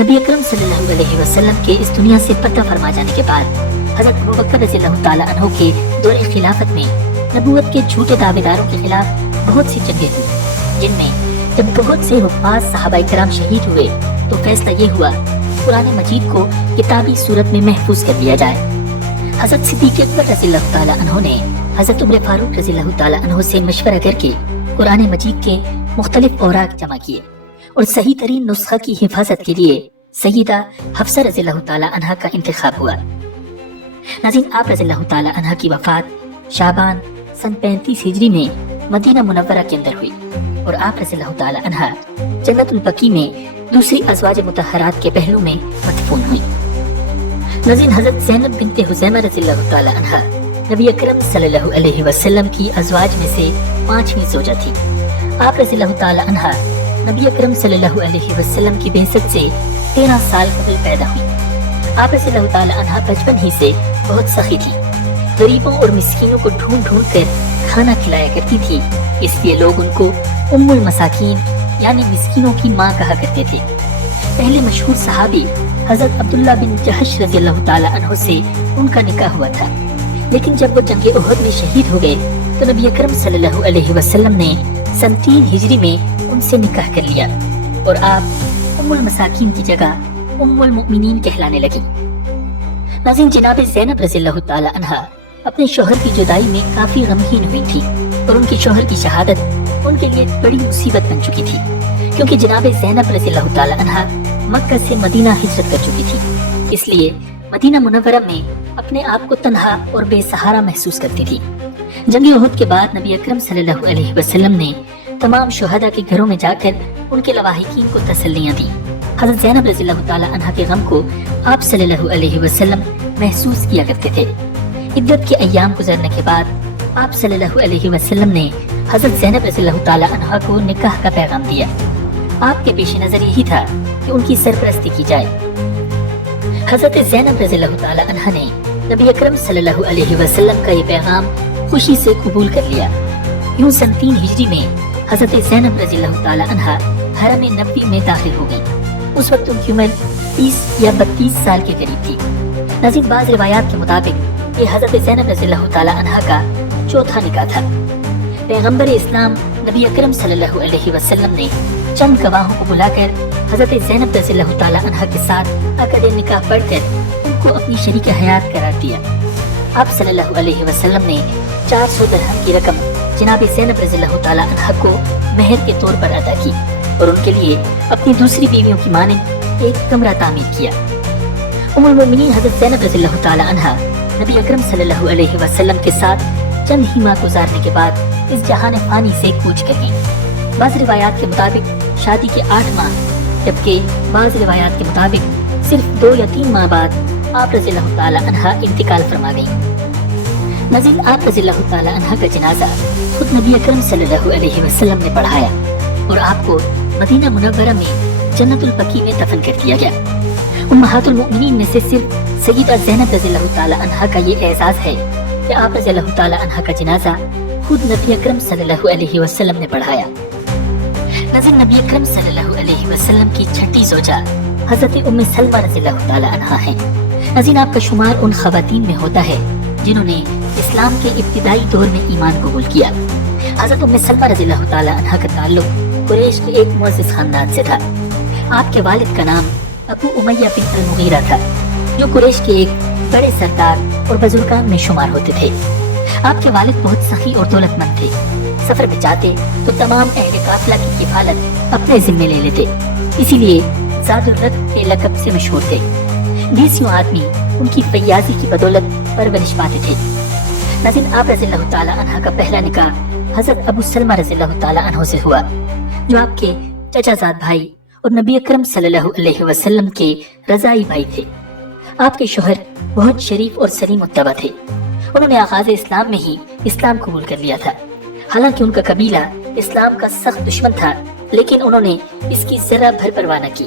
नबी अकरम सल्लल्लाहु अलैहि वसल्लम के इस दुनिया से पर्दा फरमा जाने के बाद हज़रत अबू बकर रज़ियल्लाहु ताला अन्हु के दौरे खिलाफत में नबूवत के झूठे दावेदारों के खिलाफ बहुत सी जंगें हुई, जिनमें जब बहुत से हुफ़ाज़ सहाबाए किराम शहीद हुए तो फैसला ये हुआ कुरान मजीद को किताबी सूरत में महफूज कर लिया जाए। हज़रत सिद्दीक़ अकबर रज़ियल्लाहु ताला अन्हु ने हज़रत उमर फारूक रज़ियल्लाहु ताला अन्हु से मशवरा करके कुरान मजीद के मुख्तलिफ औराक जमा किए और सही तरीन नुस्खा की हिफाजत के लिए सईदा हफ्सा रज़ियल्लाहु ताला अन्हा का इंतखाब हुआ। नाज़रीन, आप रज़ियल्लाहु ताला अन्हा की वफात शाबान सन 35 हिजरी में मदीना मुनव्वरा के अंदर हुई और आप रज़ियल्लाहु ताला अन्हा जन्नतुल बकी में दूसरी अज़वाज मुतहरात के पहलू में मदफून हुई। नाज़रीन, हज़रत ज़ैनब बिन्ते हुज़ैमा रज़ियल्लाहु ताला अन्हा नबी अकरम सल्लल्लाहु अलैहि वसल्लम की अज़वाज में से 5वीं ज़ौजा थी। आप रज़ियल्लाहु ताला अन्हा नबी अकरम सल्लल्लाहु अलैहि वसल्लम की बेइज्जत से 13 साल कबल पैदा हुई। आप रज़ियल्लाहु ताला अन्हा बचपन ही से बहुत सखी थी, गरीबों और मिस्कीनों को ढूंढ ढूंढ कर खाना खिलाया करती थी, इसलिए लोग उनको उम्मुल मसाकीन यानी मिस्कीनों की माँ कहा करते थे। पहले मशहूर सहाबी हज़रत अब्दुल्ला बिन जहश रज़ियल्लाहु ताला अन्हु से उनका निकाह हुआ था, लेकिन जब वो जंगे उहद में शहीद हो गए तो नबी अकरम सल्लल्लाहु अलैहि वसल्लम ने सन 3 हिजरी में उनसे निकाह कर लिया और आप उम्मुल मसाकीन की जगह उम्मुल मुमिनीन कहलाने लगी। नाज़रीन, जनाब ज़ैनब रज़ियल्लाहु ताला अन्हा अपने शौहर की जुदाई में काफी गमगीन हुई थी और उनके शौहर की शहादत उनके लिए बड़ी मुसीबत बन चुकी थी, क्योंकि जनाब ज़ैनब रज़ियल्लाहु ताला अन्हा मक्का से मदीना हिजरत कर चुकी थी, इसलिए मदीना मुनव्वरा में अपने आप को तन्हा और बेसहारा महसूस करती थी। जंग उहद के बाद नबी अकरम सल्लल्लाहु अलैहि वसल्लम ने तमाम शुहदा के घरों में जाकर उनके लवाहिकीन को तसल्लियां दी। हज़रत ज़ैनब रज़ियल्लाहु ताला अन्हा के गम को आप सल्लल्लाहु अलैहि वसल्लम महसूस किया करते थे। इद्दत के अय्याम गुजरने के बाद आप सल्लल्लाहु अलैहि वसल्लम ने हज़रत ज़ैनब रज़ियल्लाहु ताला अन्हा को निकाह का पैगाम दिया। आपके पेश नज़र यही था कि उनकी सरपरस्ती की जाए। हज़रत ज़ैनब रज़ियल्लाहु ताला अन्हा ने नबी अकरम सल्लल्लाहु अलैहि वसल्लम का ये पैगाम खुशी से कबूल कर लिया। यूं सन 3 हिजरी में हज़रत ज़ैनब रज़ियल्लाहु ताला अन्हा हरम नबी में दाखिल हो गई। उस वक्त उनकी उम्र 30 या 32 साल के करीब थी। नाज़रीन, बाज़ रिवायात के मुताबिक ये हज़रत ज़ैनब रज़ियल्लाहु ताला अन्हा का चौथा निकाह था। पैगंबर इस्लाम नबी अकरम सल्लल्लाहु अलैहि वसल्लम ने चंद गवाहों को बुलाकर हज़रत ज़ैनब रज़ियल्लाहु ताला अन्हा के साथ अक़द निकाह पढ़कर उनको अपनी शरीक हयात करार दिया। आप सल्लल्लाहु अलैहि वसल्लम ने 400 दिरहम की रकम जनाब ज़ैनब रज़ियल्लाहु ताला अन्हा को मेहर के तौर पर अदा की और उनके लिए अपनी दूसरी बीवियों की मानिंद एक कमरा तामीर किया। उम्मुल मोमिनीन हज़रत ज़ैनब रज़ियल्लाहु ताला अन्हा नबी अकरम सल्लल्लाहु अलैहि वसल्लम के साथ चंद ही माह गुजारने के बाद इस जहान फानी से कूच कर गईं। बाज़ रिवायात के मुताबिक शादी के 8 माह, जबकि बाज़ रिवायात के मुताबिक सिर्फ 2 या 3 माह बाद आप रज़ियल्लाहु ताला अन्हा इंतकाल फरमा गईं। नाज़रीन, आप रज़ियल्लाहु ताला अन्हा का जनाजा खुद नबी अकरम सल्लल्लाहु अलैहि वसल्लम ने पढ़ाया और आपको मदीना मुनव्वरा में जन्नतुल बकी में दफन कर दिया गया। उम्महातुल मोमिनीन में से सिर्फ सय्यदा ज़ैनब रज़ियल्लाहु ताला अन्हा का ये एजाज है कि आप रज़ियल्लाहु ताला अन्हा का जनाजा खुद नबी अकरम सल्लल्लाहु अलैहि वसल्लम ने पढ़ाया। नज़ीर नबी अकरम सल्लल्लाहु अलैहि वसल्लम की छठी ज़ौजा हज़रत उम्मे सलमा रज़ियल्लाहु ताला अन्हा हैं। नज़ीर आपका शुमार उन ख़वातीन में होता है जिन्होंने इस्लाम के इब्तिदाई दौर में ईमान कबूल किया। हज़रत उम्मे सलमा रज़ियल्लाहु ताला अन्हा का ताल्लुक कुरैश के एक मुअज़्ज़िज़ खानदान से था। आपके वालिद का नाम अबू उमय्या बिन अल-मुगीरा था, जो कुरैश के एक बड़े सरदार और बुजुर्गान में शुमार होते थे। आपके वालिद बहुत सखी और दौलतमंद थे। सफर में जाते तो तमाम अहले काफिला की किफालत अपने जिम्मे ले लेते, इसीलिए ज़ादुर रक़्ब के लक़ब से मशहूर थे। 20 आदमी उनकी फैयाजी की बदौलत परवरिश पाते थे। नज़ीर आप रज़ियल्लाहु ताला अन्हा का पहला निकाह हज़रत अबू सलमा रज़ियल्लाहु ताला अन्हु से हुआ, जो आपके चचाजाद भाई और नबी अकरम सल्लल्लाहु अलैहि वसल्लम के रज़ाई भाई थे। आपके शौहर बहुत शरीफ और सलीम मुत्तबा थे। उन्होंने आगाज़ इस्लाम में ही इस्लाम कबूल कर लिया था। हालांकि उनका कबीला इस्लाम का सख्त दुश्मन था, लेकिन उन्होंने इसकी जरा भर परवाह न की।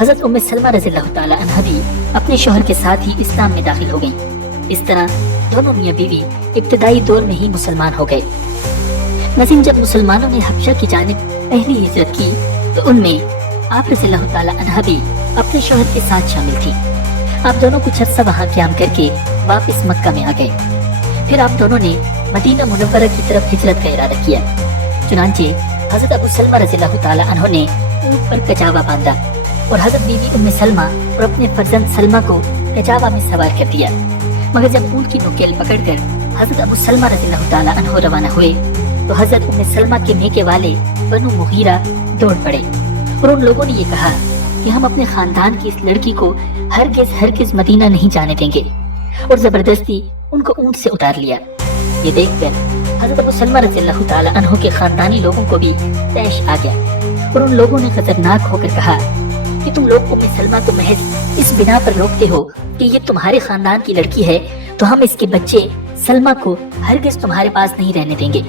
हज़रत उम्मे सलमा रज़ियल्लाहु ताला अन्हा भी अपने शौहर के साथ ही इस्लाम में दाखिल हो गईं। इस तरह दोनों मियां बीवी इब्तिदाई दौर में ही मुसलमान हो गए। नज़ीर जब मुसलमानों ने हबशा की जानिब पहली हिजरत की तो उनमें आप रज़ियल्लाहु ताला अन्हा भी अपने शौहर के साथ शामिल थी। आप दोनों कुछ अर्सा वहाँ क़याम करके वापस मक्का में आ गए। फिर आप दोनों ने मदीना मुनव्वरा की तरफ हिजरत का इरादा किया। चुनांचे हज़रत अबू सलमा रज़ियल्लाहु ताला अन्हु ने ऊँट पर कचावा बांधा और हज़रत बीवी उम्मे सलमा और अपने फर्जंद सलमा को कचावा में सवार कर दिया। मगर जब ऊँट की नोकेल पकड़कर हज़रत अबू सलमा रज़ियल्लाहु ताला अन्हु रवाना हुए तो हज़रत उम्मे सलमा के मेके वाले बनु मुगीरा दौड़ पड़े और उन लोगों ने ये कहा कि हम अपने खानदान की इस लड़की को हरगिज मदीना नहीं जाने देंगे, और जबरदस्ती उनको ऊँट से उतार लिया। ये देखकर हज़रत अबू सलमा रज़ियल्लाहु ताला अन्हु के खानदानी लोगों को भी तैश आ गया और उन लोगों ने खतरनाक होकर कहा कि तुम लोग उम्मे सलमा को महज इस बिना पर रोकते हो कि ये तुम्हारे खानदान की लड़की है, तो हम इसके बच्चे सलमा को हरगिज तुम्हारे पास नहीं रहने देंगे,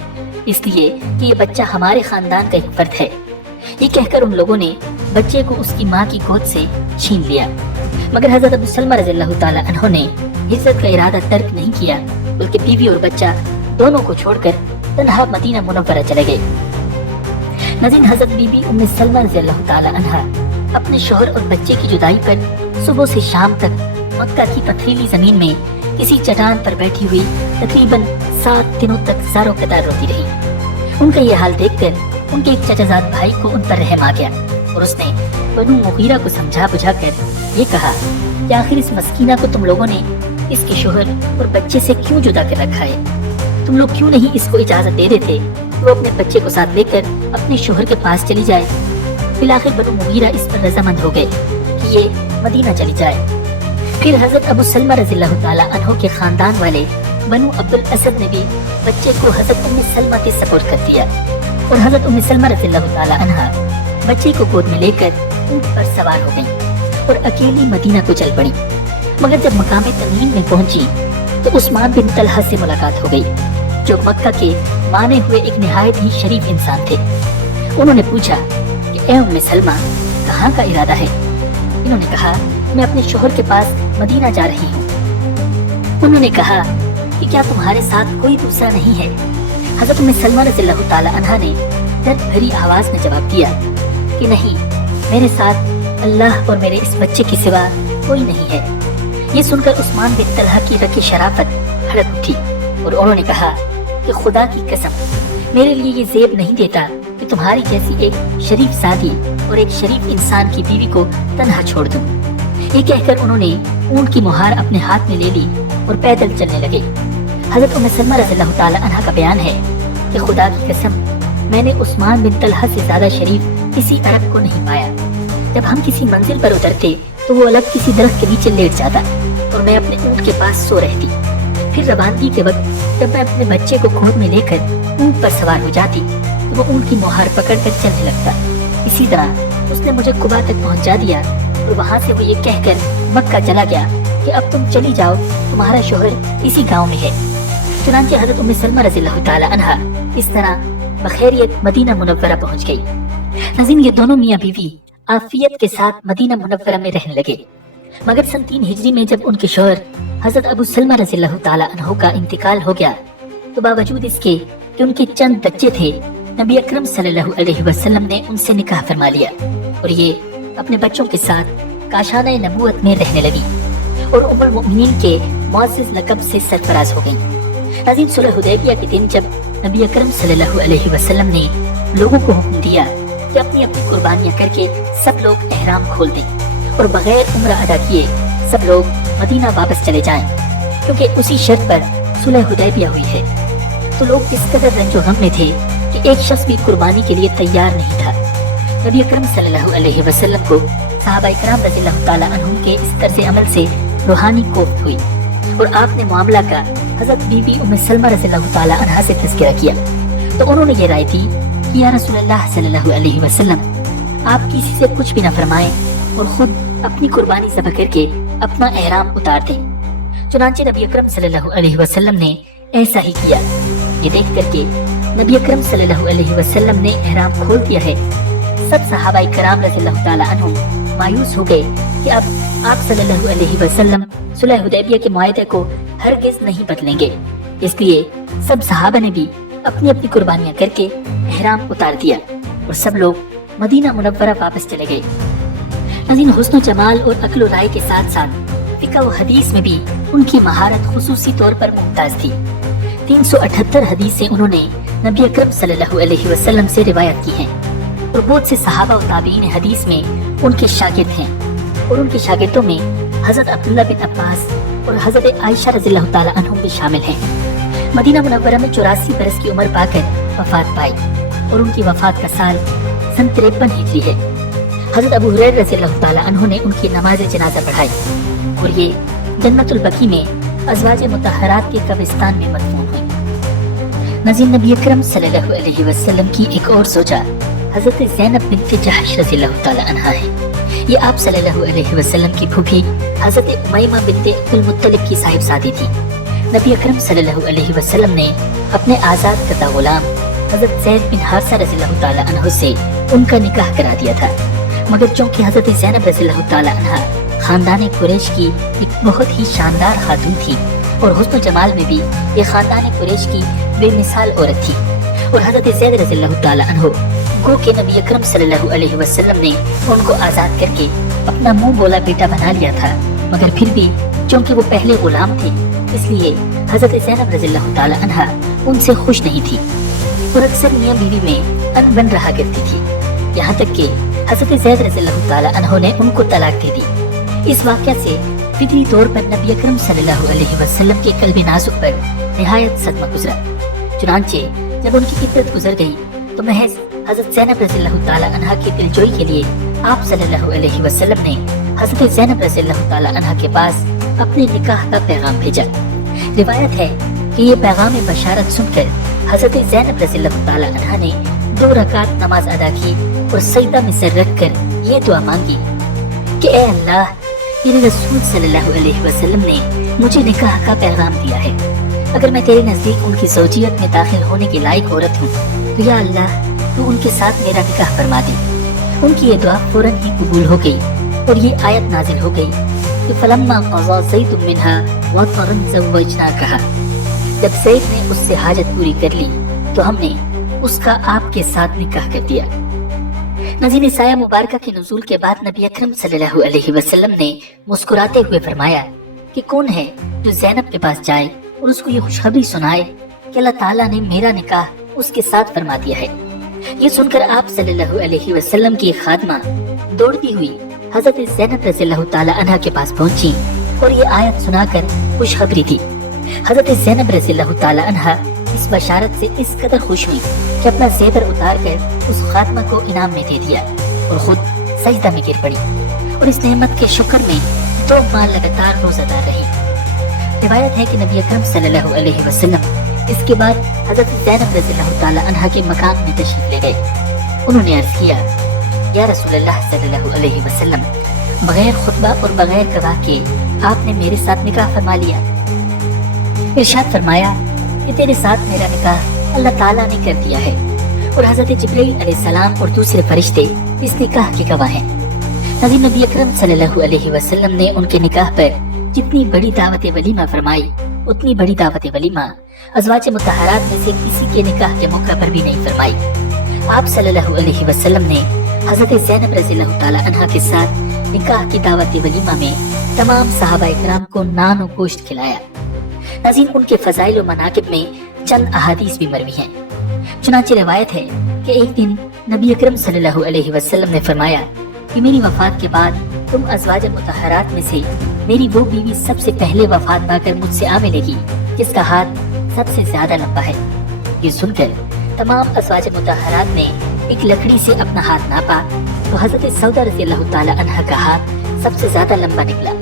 इसलिए कि ये बच्चा हमारे खानदान का एक फर्द है। ये कहकर उन लोगों ने बच्चे को उसकी माँ की गोद से छीन लिया। मगर हज़रत अबू सलमा रज़ियल्लाहु ताला अन्हु ने हिजरत का इरादा तर्क नहीं किया, बल्कि बीवी और बच्चा दोनों को छोड़कर तन्हा मदीना मुनव्वरा चले गए। नज़ीर हज़रत बीबी उम्मे सलमा रज़ियल्लाहु ताला अन्हा अपने शौहर और बच्चे की जुदाई पर सुबह से शाम तक मक्का की पथरीली जमीन में किसी चट्टान पर बैठी हुई तकरीबन 7 दिनों तक ज़ारो कतार रोती रही। उनका ये हाल देखकर उनके एक चचाजाद भाई को उन पर रहम आ गया और उसने बनु मुगीरा को समझा बुझा कर ये कहा कि आखिर इस मस्कीना को तुम लोगों ने इसके शौहर और बच्चे से क्यों जुदा कर रखा है? तुम लोग क्यों नहीं इसको इजाजत दे देते कि वो अपने बच्चे को साथ लेकर अपने शौहर के पास चली जाए? फिर आखिर बनु मुगीरा इस पर रजामंद हो गए कि ये मदीना चली जाए। फिर हज़रत अबू सलमा रज़ियल्लाहु ताला अन्हु के खानदान वाले बनु अब्दुल असद ने भी बच्चे को हज़रत उम्मे सलमा के सपुर्द कर दिया और हज़रत उम्मे सलमा रज़ियल्लाहु ताला अन्हा बच्चे को गोद में लेकर ऊँट पर सवार हो गईं और अकेली मदीना को चल पड़ी। मगर जब मकाम तमीम में पहुंची तो उस्मान बिन तलहा से मुलाकात हो गई, जो मक्का के माने हुए एक निहायत ही शरीफ इंसान थे। उन्होंने पूछा कि ए उम्मे सलमा, कहाँ का इरादा है? इन्होंने कहा, मैं अपने शौहर के पास मदीना जा रही हूँ। उन्होंने कहा कि क्या तुम्हारे साथ कोई दूसरा नहीं है? हज़रत उम्मे सलमा रज़ियल्लाहु ताला अन्हा ने दर्द भरी आवाज में जवाब दिया कि नहीं, मेरे साथ अल्लाह और मेरे इस बच्चे के सिवा कोई नहीं है। ये सुनकर उस्मान बिन तलहा की रखी शराफत भड़क उठी और उन्होंने कहा कि खुदा की कसम, मेरे लिए ये ज़ेब नहीं देता कि तुम्हारी जैसी एक शरीफ सादी और एक शरीफ इंसान की बीवी को तन्हा छोड़ दूं। ये कहकर उन्होंने ऊँट की मुहार अपने हाथ में ले ली और पैदल चलने लगे। हज़रत उम्मे सलमा रज़ियल्लाहु ताला अन्हा का बयान है कि खुदा की कसम, मैंने उस्मान बिन तलहा से ज्यादा शरीफ किसी अरब को नहीं पाया। जब हम किसी मंजिल पर उतरते तो वो अलग किसी दरख्त के नीचे लेट जाता और मैं अपने ऊँट के पास सो रहती। फिर रवानगी के वक्त जब मैं अपने बच्चे को गोद में लेकर ऊँट पर सवार हो जाती तो वो ऊँट की मुहार पकड़कर चलने लगता। इसी तरह उसने मुझे कुबा तक पहुँचा दिया और वहाँ से वो ये कहकर मक्का चला गया कि अब तुम चली जाओ, तुम्हारा शौहर इसी गाँव में है। चुनांचे हज़रत उम्मे सलमा रज़ियल्लाहु ताला अन्हा इस तरह बखैरियत मदीना मुनव्वरा पहुँच गई। नज़ीर ये दोनों मियाँ बीवी आफियत के साथ मदीना मुनव्वरा में रहने लगे। मगर सन 3 हिजरी में जब उनके शौहर हजरत अबू सलमा रज़ियल्लाहु ताला अन्हु का इंतकाल हो गया तो बावजूद इसके कि उनके चंद बच्चे थे, नबी अकरम सल्लल्लाहु अलैहि वसल्लम ने उनसे निकाह फरमा लिया और ये अपने बच्चों के साथ काशाने नबूवत में रहने लगी और उम्मुल मोमिनीन के मुअज़्ज़ज़ लक़ब से सरफराज हो गईं। नाज़रीन, सुलह हुदैबिया के दिन जब नबी अकरम सल्लल्लाहु अलैहि वसल्लम ने लोगों को हुक्म दिया कि अपनी अपनी कुर्बानियां करके सब लोग एहराम खोल दें और बगैर उम्र अदा किए सब लोग मदीना वापस चले जाएं, क्योंकि उसी शर्त पर सुलह हुदैबिया हुई है, तो लोग इस कदर रंजो गम में थे कि एक शख्स भी कुर्बानी के लिए तैयार नहीं था। नबी अकरम सल्लल्लाहु अलैहि वसल्लम को सहाबा इकराम रज़ियल्लाहु ताला अन्हुम के इस तर्ज़ अमल से रूहानी कोफ्त हुई और आपने मामला का हज़रत बीबी उम्मे सलमा रज़ियल्लाहु ताला अन्हा से तज़किरा किया तो उन्होंने ये राय दी कि या रसूलल्लाह सल्लल्लाहु अलैहि वसल्लम, आप किसी से कुछ भी न फरमाएं और खुद अपनी कुर्बानी ज़बह करके अपना एहराम उतार दें। चुनांचे नबी अकरम सल्लल्लाहु अलैहि वसल्लम ने ऐसा ही किया। ये देख करके नबी अकरम सल्लल्लाहु अलैहि वसल्लम ने एहराम खोल दिया है। सब सहाबा इकराम रज़ियल्लाहु ताला अन्हुम मायूस हो गए कि अब आप सल्लल्लाहु अलैहि वसल्लम सुलह हुदैबिया के मुआहदे को हरगिज़ नहीं बदलेंगे। इसलिए सब सहाबा ने भी अपनी अपनी कुर्बानियां करके एहराम उतार दिया और सब लोग मदीना मुनव्वरा वापस चले गए। नाज़रीन, हुस्न जमाल और अक्ल राय के साथ साथ फिक़्ह व हदीस में भी उनकी महारत खुसूसी तौर पर मुमताज थी। 378 हदीसें उन्होंने नबी अकरम सल्लल्लाहु अलैहि वसल्लम से रिवायत की हैं और बहुत से सहाबा और ताबीन हदीस में उनके शागिर्द हैं और उनके शागिर्दों में हज़रत अब्दुल्लाह बिन अब्बास और हज़रत आयशा रज़ियल्लाहु ताला अन्हुम भी शामिल हैं। मदीना मुनव्वरा में 84 बरस की उम्र पाकर वफात पाई और उनकी वफात का साल सन 53 हिजरी है। हज़रत अबू हुरैरा रज़ियल्लाहु ताला अन्हु ने उनकी नमाज जनाजा पढ़ाई और ये जन्नतुल बकी में अज़वाज मुतहहरात के कब्रिस्तान में मदफून हुई। नाज़रीन, नबी अकरम सल्लल्लाहु अलैहि वसल्लम की एक और ज़ौजा हज़रत ज़ैनब बिन्त जहश रज़ियल्लाहु ताला अन्हा है। ये आप सल्लल्लाहु अलैहि वसल्लम की फूफी हज़रत उमैमा बिन्त अब्दुल मुत्तलिब की साहिबजादी थी। नबी अकरम सल्लल्लाहु अलैहि वसल्लम ने अपने आज़ाद करदा गुलाम हज़रत ज़ैद बिन हारिसा रज़ियल्लाहु ताला अन्हु से उनका निकाह करा दिया था, मगर चूंकि हज़रत ज़ैनब रज़ियल्लाहु ताला अन्हा खानदान कुरैश की एक बहुत ही शानदार खातून थी और हुस्न जमाल में भी ये खानदान कुरैश की बेमिसाल औरत थी और हज़रत ज़ैद रज़ियल्लाहु ताला अन्हु गो के नबी अकरम सल्लल्लाहु अलैहि वसल्लम ने उनको आज़ाद करके अपना मुंह बोला बेटा बना लिया था, मगर फिर भी चूंकि वो पहले गुलाम थे इसलिए हज़रत ज़ैनब रज़ियल्लाहु ताला अन्हा उनसे खुश नहीं थी और अक्सर मियां बीवी में अनबन रहा करती थी, यहाँ तक कि हज़रत ज़ैद रज़ियल्लाहु ताला अन्हु ने उनको तलाक दे दी। इस वाक़या से फितरी तौर पर नबी अकरम सल्लल्लाहु अलैहि वसल्लम के कल्ब नाज़ुक पर निहायत सदमा गुजरा। चुनांचे जब उनकी इद्दत गुजर गई तो महज हज़रत ज़ैनब रज़ियल्लाहु ताला अन्हा की दिलजोई के लिए आप सल्लल्लाहु अलैहि वसल्लम ने हज़रत ज़ैनब रज़ियल्लाहु ताला अन्हा के पास अपने निकाह का पैगाम भेजा। रिवायत है कि ये पैगाम बशारत सुनकर हज़रत ज़ैनब रज़ियल्लाहु ताला अन्हा ने 2 रकात नमाज अदा की और सजदा में सर रखकर ये दुआ मांगी कि ए अल्लाह, तेरे रसूल सल्लल्लाहु अलैहि वसल्लम ने मुझे निकाह का पैगाम दिया है। अगर मैं तेरे नज़दीक उनकी ज़ौजियत में दाखिल होने की लायक औरत हूँ तो या अल्लाह, तू उनके साथ मेरा निकाह फरमा दे। उनकी ये दुआ फौरन ही कबूल हो गई और ये आयत नाजिल हो गई कि फलम्मा क़ज़ा ज़ैदुम मिन्हा वतरन ज़व्वजनाकहा, जब ज़ैद ने उससे हाजत पूरी कर ली तो हमने उसका आपके साथ निकाह कर दिया। नाज़रीन, साया मुबारका के नुज़ूल के बाद नबी अकरम सल्लल्लाहु अलैहि वसल्लम ने मुस्कुराते हुए फरमाया कि कौन है जो ज़ैनब के पास जाए और उसको ये खुशखबरी सुनाए कि अल्लाह ताला ने मेरा निकाह उसके साथ फरमा दिया है। ये सुनकर आप सल्लल्लाहु अलैहि वसल्लम की खादमा दौड़ती हुई हज़रत ज़ैनब रज़ियल्लाहु ताला अन्हा के पास पहुंची और ये आयत सुनाकर खुशखबरी दी। हज़रत ज़ैनब रज़ियल्लाहु ताला अन्हा इस बशारत से इस कदर खुश हुई कि अपना ज़ेवर उतार कर उस खात्मा को इनाम में दे दिया और खुद सजदा में गिर पड़ी और इस नेमत के शुक्र में 2 माह लगातार रोज़ादार रही। रिवायत है कि नबी अकरम सल्लल्लाहु अलैहि वसल्लम इसके बाद हज़रत ज़ैनब रज़ियल्लाहु ताला अन्हा के मकाम में तशरीफ ले गए। उन्होंने अर्ज़ किया, या रसूलल्लाह सल्लल्लाहु अलैहि वसल्लम, बगैर खुतबा और बगैर गवाह के आपने मेरे साथ निकाह फरमा लिया। इरशाद फरमाया कि तेरे साथ मेरा निकाह अल्लाह ताला ने कर दिया है और हज़रत जिब्रील अलैहिस्सलाम और दूसरे फरिश्ते इस निकाह के गवाह हैं। नाज़रीन, नबी अकरम सल्लल्लाहु अलैहि वसल्लम ने उनके निकाह पर जितनी बड़ी दावत वलीमा फरमाई, उतनी बड़ी दावत वलीमा अज़वाज मुतहरात में से किसी के निकाह के मौका पर भी नहीं फरमाई। आप सल्लल्लाहु अलैहि वसल्लम ने हज़रत ज़ैनब रज़ियल्लाहु ताला अन्हा के साथ निकाह की दावत वलीमा में तमाम सहाबा इकराम को नान और गोश्त खिलाया। नाज़रीन, उनके फ़ज़ाइल और मनाक़िब में चंद अहादीस भी मरवी हैं। चुनांचे रिवायत है कि एक दिन नबी अकरम सल्लल्लाहु अलैहि वसल्लम ने फरमाया कि मेरी वफ़ात के बाद तुम अज़वाज मुतहरात में से मेरी वो बीवी सबसे पहले वफ़ात पाकर मुझसे आ मिलेगी जिसका हाथ सबसे ज्यादा लंबा है। ये सुनकर तमाम अज़वाज मुतहरात ने एक लकड़ी से अपना हाथ नापा तो हज़रत सौदा रज़ियल्लाहु ताला अन्हा का हाथ सबसे ज्यादा लंबा निकला।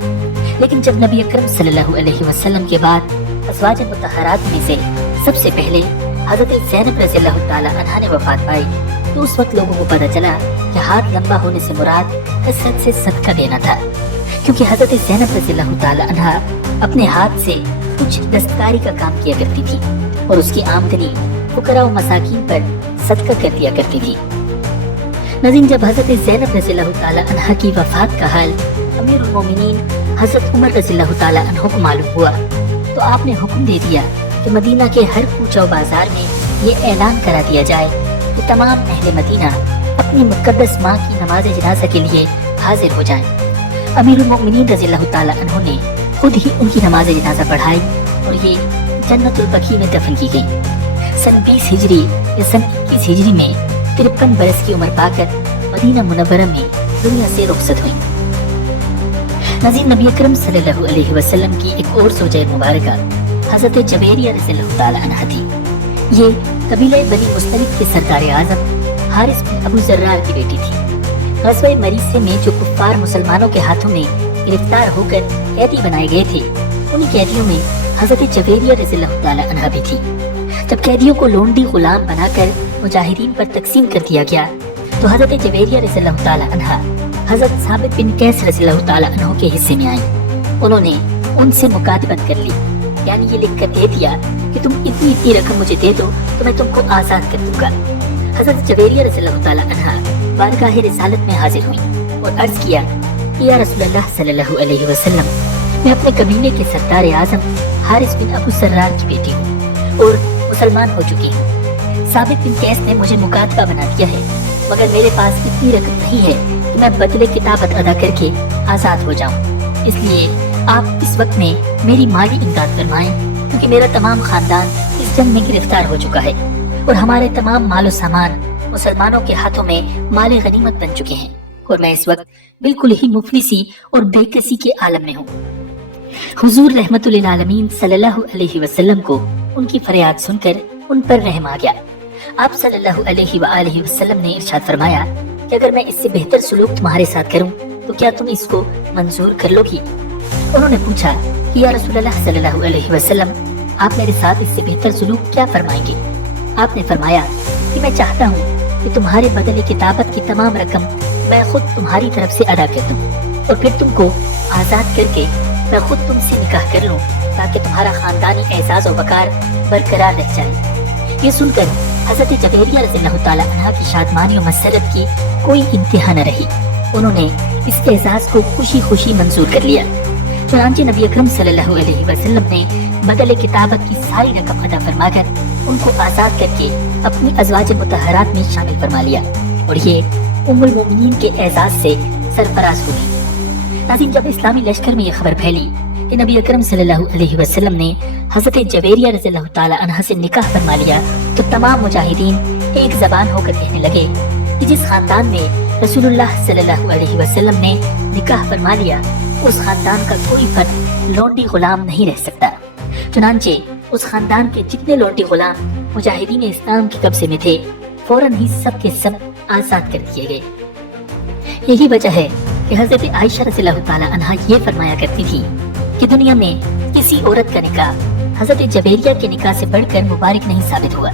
लेकिन जब नबी अकरम सल्लल्लाहु अलैहि वसल्लम के बाद अज़वाज मुतहरात में से सबसे पहले हज़रत ज़ैनब रज़ियल्लाहु ताला अन्हा ने वफ़ात पाई तो उस वक्त लोगों को पता चला कि हाथ लंबा होने से मुराद कसरत से सदका देना था, क्योंकि हज़रत ज़ैनब रज़ियल्लाहु ताला अन्हा अपने हाथ से कुछ दस्तकारी का काम किया करती थी और उसकी आमदनी फुकरा और मसाकीन पर सदका कर दिया करती थी। नाज़रीन, जब हज़रत ज़ैनब रज़ियल्लाहु ताला अन्हा की वफ़ात का हाल अमीरुल मोमिनीन हज़रत उमर रज़ियल्लाहु ताला अन्हु को मालूम हुआ तो आपने हुक्म दे दिया कि मदीना के हर कूचा और बाजार में ये ऐलान करा दिया जाए कि तमाम अहले मदीना अपनी मुक़द्दस माँ की नमाज जनाजा के लिए हाजिर हो जाएं। अमीरुल मोमिनीन रज़ियल्लाहु ताला अन्हु ने खुद ही उनकी नमाज जनाजा पढ़ाई और ये जन्नतुल बकी में दफन की गई। सन 20 हिजरी या सन 21 हिजरी में 53 बरस की उम्र पाकर मदीना मुनव्वरा में दुनिया से रुखसत हुई। नाज़रीन, नबी अकरम सल्लल्लाहु अलैहि वसल्लम की एक और ज़ौजा मुबारका हज़रत जवेरिया रज़ियल्लाहु ताला अन्हा थी। ये कबीला बनी मुस्तलिक के सरदार आज़म हारिस बिन अबू ज़र्रार की बेटी थी। ग़ज़वा मरीसे में जो कुफ़ार मुसलमानों के हाथों में गिरफ्तार होकर कैदी बनाए गए थे, उन्हीं कैदियों में हज़रत जवेरिया रज़ियल्लाहु ताला अन्हा भी थी। जब कैदियों को लोंडी गुलाम बनाकर मुजाहिदीन पर तकसीम कर दिया गया तो हज़रत जवेरिया रज़ियल्लाहु ताला अन्हा हज़रत साबित बिन कैस रज़ियल्लाहु ताला अन्हु के हिस्से में आई। उन्होंने उनसे मुकातबत कर ली, यानी ये लिख कर दे दिया कि तुम इतनी रकम मुझे दे दो तो मैं तुमको आज़ाद कर दूंगा। हज़रत जवेरिया रज़ियल्लाहु ताला अन्हा बारगाह रिसालत में हाजिर हुई और अर्ज किया कि या रसूलल्लाह सल्लल्लाहु अलैहि वसल्लम, मैं अपने कबीले के सरदार आज़म हारिस बिन अबू ज़र्रार की बेटी हूँ और मुसलमान हो चुकी हूँ। साबित बिन कैस ने मुझे मुकातबा बना दिया है, मगर मेरे पास इतनी रकम नहीं है कि मैं बदले किताबत अदा करके आज़ाद हो जाऊँ। इसलिए आप इस वक्त में मेरी माली इमदाद फरमाएं, क्योंकि मेरा तमाम खानदान इस जंग में गिरफ्तार हो चुका है और हमारे तमाम मालो सामान मुसलमानों के हाथों में माले गनीमत बन चुके हैं और मैं इस वक्त बिल्कुल ही मुफलिसी और बेकसी के आलम में हूँ। हुजूर रहमतुल लिल आलमीन सल्लल्लाहु अलैहि वसल्लम को उनकी फरियाद सुनकर उन पर रहम आ गया। आप सल्लल्लाहु अलैहि वसल्लम ने इरशाद फरमाया कि अगर मैं इससे बेहतर सलूक तुम्हारे साथ करूं तो क्या तुम इसको मंजूर कर लोगी? उन्होंने पूछा कि या रसूलल्लाह सल्लल्लाहु अलैहि वसल्लम, आप मेरे साथ इससे बेहतर सलूक क्या फरमाएंगे? आपने फरमाया कि मैं चाहता हूँ कि तुम्हारे बदले किताबत की तमाम रकम मैं खुद तुम्हारी तरफ से अदा कर दूं और फिर तुमको आज़ाद करके मैं खुद तुमसे निकाह कर लूं ताकि तुम्हारा खानदानी एजाज और वकार बरकरार रह जाए। ये सुनकर हज़रत जवेरिया रज़ियल्लाहु ताला अन्हा की शादमानी और मसरत की कोई इंतहा न रही। उन्होंने इस एजाज को खुशी खुशी मंजूर कर लिया। चुनांचे नबी अकरम सल्लल्लाहु अलैहि वसल्लम ने बदले किताबत की सारी रकम अदा फरमाकर उनको आज़ाद करके अपनी अज़वाज मुतहरात में शामिल फरमा लिया और ये उम्मुल मोमिनीन के एजाज से सरफराज हुई। नाज़रीन, जब इस्लामी लश्कर में यह खबर फैली कि नबी अकरम सल्लल्लाहु अलैहि वसल्लम ने हज़रत जवेरिया रज़ियल्लाहु ताला अन्हा से निकाह फरमा लिया तो तमाम मुजाहिदीन एक ज़बान होकर कहने लगे कि जिस खानदान में रसूलुल्लाह सल्लल्लाहु अलैहि वसल्लम ने निकाह फरमा लिया उस खानदान का कोई फर्द लोंडी गुलाम नहीं रह सकता। चुनांचे उस खानदान के जितने लोंडी गुलाम मुजाहिदीन इस्लाम के कब्जे में थे फौरन ही सब के सब आज़ाद कर दिए गए। यही वजह है कि हज़रत आयशा रज़ियल्लाहु ताला अन्हा ये फरमाया करती थी कि दुनिया में किसी औरत का निकाह हज़रत जवेरिया के निकाह से बढ़कर मुबारक नहीं साबित हुआ,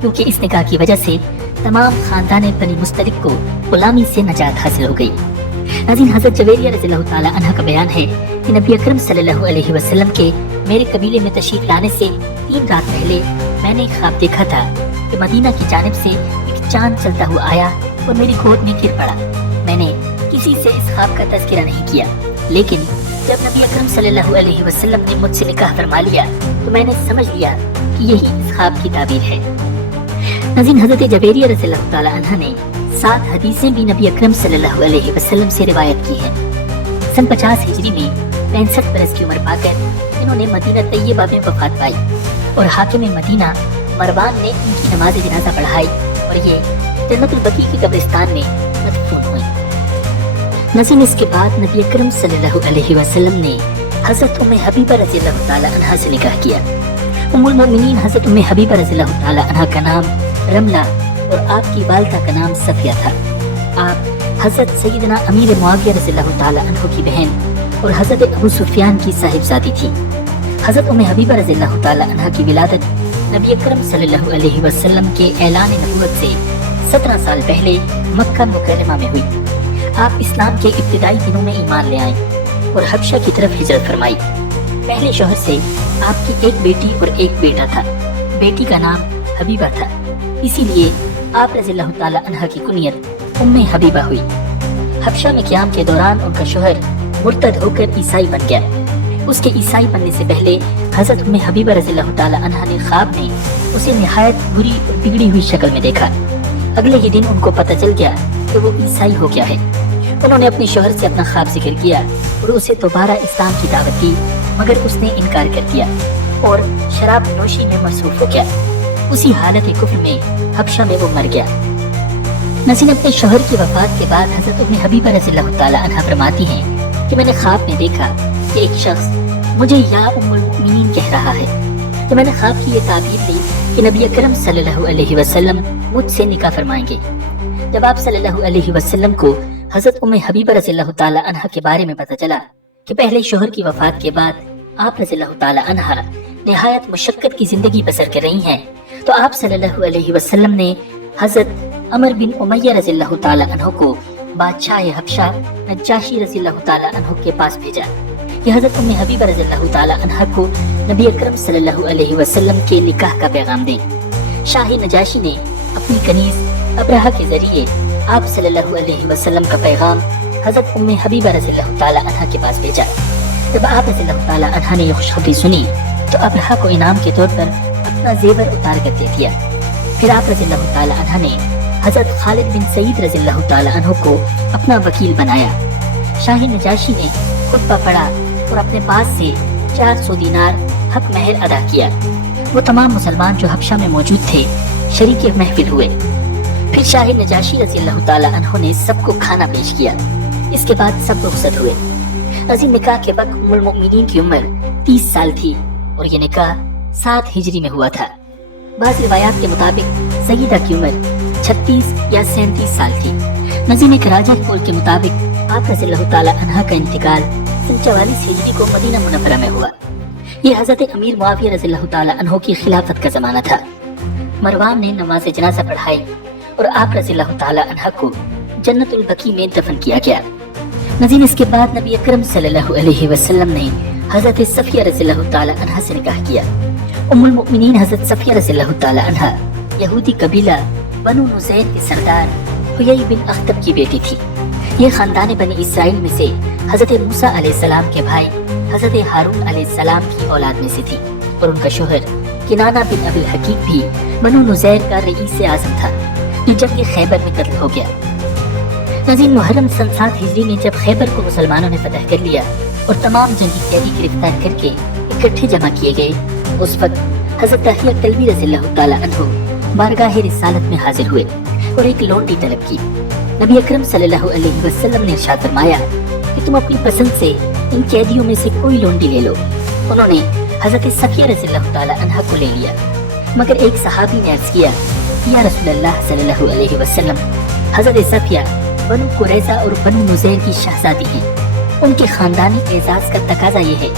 क्योंकि इस निकाह की वजह से तमाम खानदान बनी मुस्तलिक को गुलामी से नजात हासिल हो गई। नाज़रीन, हज़रत जवेरिया रज़ियल्लाहु ताला अन्हा का बयान है कि नबी अकरम सल्लल्लाहु अलैहि वसल्लम के मेरे कबीले में तशरीफ लाने से 3 रात पहले मैंने एक ख्वाब देखा था कि मदीना की जानिब से एक चांद चलता हुआ आया और मेरी गोद में गिर पड़ा। मैंने किसी से इस ख्वाब का तज़किरा नहीं किया, लेकिन जब नबी अकरम सल्लल्लाहु अलैहि वसल्लम ने मुझसे निकाह फरमा लिया तो मैंने समझ लिया कि यही इस ख्वाब की ताबीर है। नाज़रीन, हज़रत जबैरिया रज़ियल्लाहु ताला अन्हा ने 7 हदीसें भी नबी अकरम सल्लल्लाहु अलैहि वसल्लम से रिवायत की हैं। सन 50 हिजरी में 65 बरस की उम्र पाकर इन्होंने मदीना तैयबा में वफात पाई और हाकिम मदीना मरवान ने इनकी नमाज जनाजा पढ़ाई और ये जन्नतुल बकी के कब्रिस्तान में मदफून हुई। नाज़रीन, इसके बाद नबी अकरम सल्लल्लाहु अलैहि वसल्लम ने हज़रत उम्मे हबीबा रज़ियल्लाहु ताला अन्हा से निकाह किया। उम्मुल मोमिनीन हज़रत उम्मे हबीबा रज़ियल्लाहु ताला अन्हा का नाम रमला और आपकी वालिदा का नाम सफिया था। आप हज़रत सैयदना अमीर मुआविया रज़ियल्लाहु ताला अन्हु की बहन और हज़रत अबू सुफियान की साहिबजादी थी। हज़रत उम्मे हबीबा रज़ियल्लाहु ताला अन्हा की विलादत नबी अकरम सल्लल्लाहु अलैहि वसल्लम के ऐलान नबूवत से 17 साल पहले मक्का मुकर्रमा में हुई। आप इस्लाम के इब्तिदाई दिनों में ईमान ले आए और हबशा की तरफ हिजरत फरमाई। पहले शौहर से आपकी एक बेटी और एक बेटा था। बेटी का नाम हबीबा था, इसीलिए आप रज़ियल्लाहु ताला अन्हा की कुनियत उम्मे हबीबा हुई। हबशा में क़याम के दौरान उनका शौहर मुर्तद होकर ईसाई बन गया। उसके ईसाई बनने से पहले हज़रत उम्मे हबीबा रज़ियल्लाहु ताला अन्हा ने ख्वाब में उसे निहायत बुरी और बिगड़ी हुई शक्ल में देखा। अगले ही दिन उनको पता चल गया कि वो ईसाई हो गया है। उन्होंने अपने शौहर से अपना ख्वाब जिक्र किया और उसे दोबारा इस्लाम की दावत दी, मगर उसने इनकार कर दिया और शराब नोशी में मसरूफ हो गया। उसी हालत कुफ्र में हबशा में वो मर गया। नाज़रीन, अपने शौहर की वफात के बाद हज़रत उम्मे हबीबा रज़ियल्लाहु ताला अन्हा फरमाती हैं कि मैंने ख्वाब में देखा कि एक शख्स मुझे या उम्मुल मोमिनीन कह रहा है। तो मैंने ख्वाब की ये ताबीर ली कि नबी अकरम सल्लल्लाहु अलैहि वसल्लम मुझसे निकाह फरमाएंगे। जब आप सल्लल्लाहु अलैहि वसल्लम को हज़रत उम्मे हबीबा रज़ियल्लाहु ताला अन्हा के बारे में पता चला कि पहले शौहर की वफात के बाद आप रज़ियल्लाहु ताला अन्हा निहायत मुशक्कत की जिंदगी बसर कर रही हैं, तो आप सल्लल्लाहु अलैहि वसल्लम ने हज़रत अमर बिन उमय्या रज़ियल्लाहु ताला अन्हु को बादशाह हबशा नज्जाशी रज़ियल्लाहु ताला अन्हु के पास भेजा कि हज़रत उम्मे हबीबा रज़ियल्लाहु ताला अन्हा को नबी अकरम सल्लल्लाहु अलैहि वसल्लम के निकाह का पैगाम दें। शाही नजाशी ने अपनी कनीज़ अब्रहा के जरिए आप सल्लल्लाहु अलैहि वसल्लम का पैगाम हज़रत उम्मे हबीबा रज़ियल्लाहु ताला अन्हा के पास भेजा। जब आप रज़ियल्लाहु ताला अन्हा ने ये खुशखबरी सुनी तो अब्रहा को इनाम के तौर पर अपना जेवर उतार कर दे दिया। फिर आप रज़ियल्लाहु ताला अन्हा ने हज़रत खालिद बिन सईद रज़ियल्लाहु ताला अन्हु को अपना वकील बनाया। शाही नजाशी ने खुतबा पढ़ा और अपने पास से 400 दीनार हक महल अदा किया। वो तमाम मुसलमान जो हबशा में मौजूद थे शरीक महफिल हुए। फिर शाही नजाशी रज़ियल्लाहु ताला अन्हु ने सबको खाना पेश किया। इसके बाद सब रुखसत हुए। अज़ीम निकाह के वक्त उम्मुल मोमिनीन की उम्र 30 साल थी और ये निकाह 7 हिजरी में हुआ था। बाज़ रिवायात के मुताबिक सईदा की उम्र 36 या 37 साल थी। नज़ीम एक राजा कौल के मुताबिक आप रज़ियल्लाहु ताला अन्हा का इंतकाल सन 44 हिजरी को मदीना मुनव्वरा में हुआ। ये हज़रत अमीर मुआविया रज़ियल्लाहु ताला अन्हु की खिलाफत का ज़माना था। मरवान ने नमाज जनाजा पढ़ाई और आप रज़ियल्लाहु ताला अन्हा को जन्नतुल बकी में दफन किया गया। नज़ीर इसके बाद नबी अकरम सल्लल्लाहु अलैहि वसल्लम ने हज़रत सफिया रज़ियल्लाहु ताला अन्हा से निकाह किया। उम्मुल मोमिनीन हज़रत सफिया रज़ियल्लाहु ताला अन्हा यहूदी कबीला बनु नुज़ैर के सरदार हुयई बिन अख्तब की बेटी थी। ये खानदान बनी इसराइल में से हज़रत मूसा अलैहिस्सलाम के भाई हज़रत हारून अलैहिस्सलाम की औलाद में से थी और उनका शौहर किनाना बिन अबिल हकीक भी बनु नुज़ैर का रईस आज़म था जो जंग खैबर में कत्ल हो गया। नज़ीर मुहर्रम सन 7 हिजरी में जब खैबर को मुसलमानों ने फतह कर लिया और तमाम जंगी कैदी गिरफ्तार करके इकट्ठे जमा किए गए, उस वक्त हज़रत तहिया कल्बी रज़ियल्लाहु ताला अन्हु बारगाह रिसालत में हाजिर हुए और एक लोंडी तलब की। नबी अकरम सल्लल्लाहु अलैहि वसल्लम ने इरशाद फरमाया कि तुम अपनी पसंद से इन कैदियों में से कोई लोंडी ले लो। उन्होंने हज़रत सफिया रज़ियल्लाहु ताला अन्हा को ले लिया, मगर एक सहाबी ने अर्ज़ किया, या रसूलल्लाह सल्लल्लाहु अलैहि वसल्लम, हज़रत सफिया बनु कुरैज़ा और बनु नुज़ैर की शहज़ादी हैं। उनके खानदानी एजाज़ का तकाजा ये है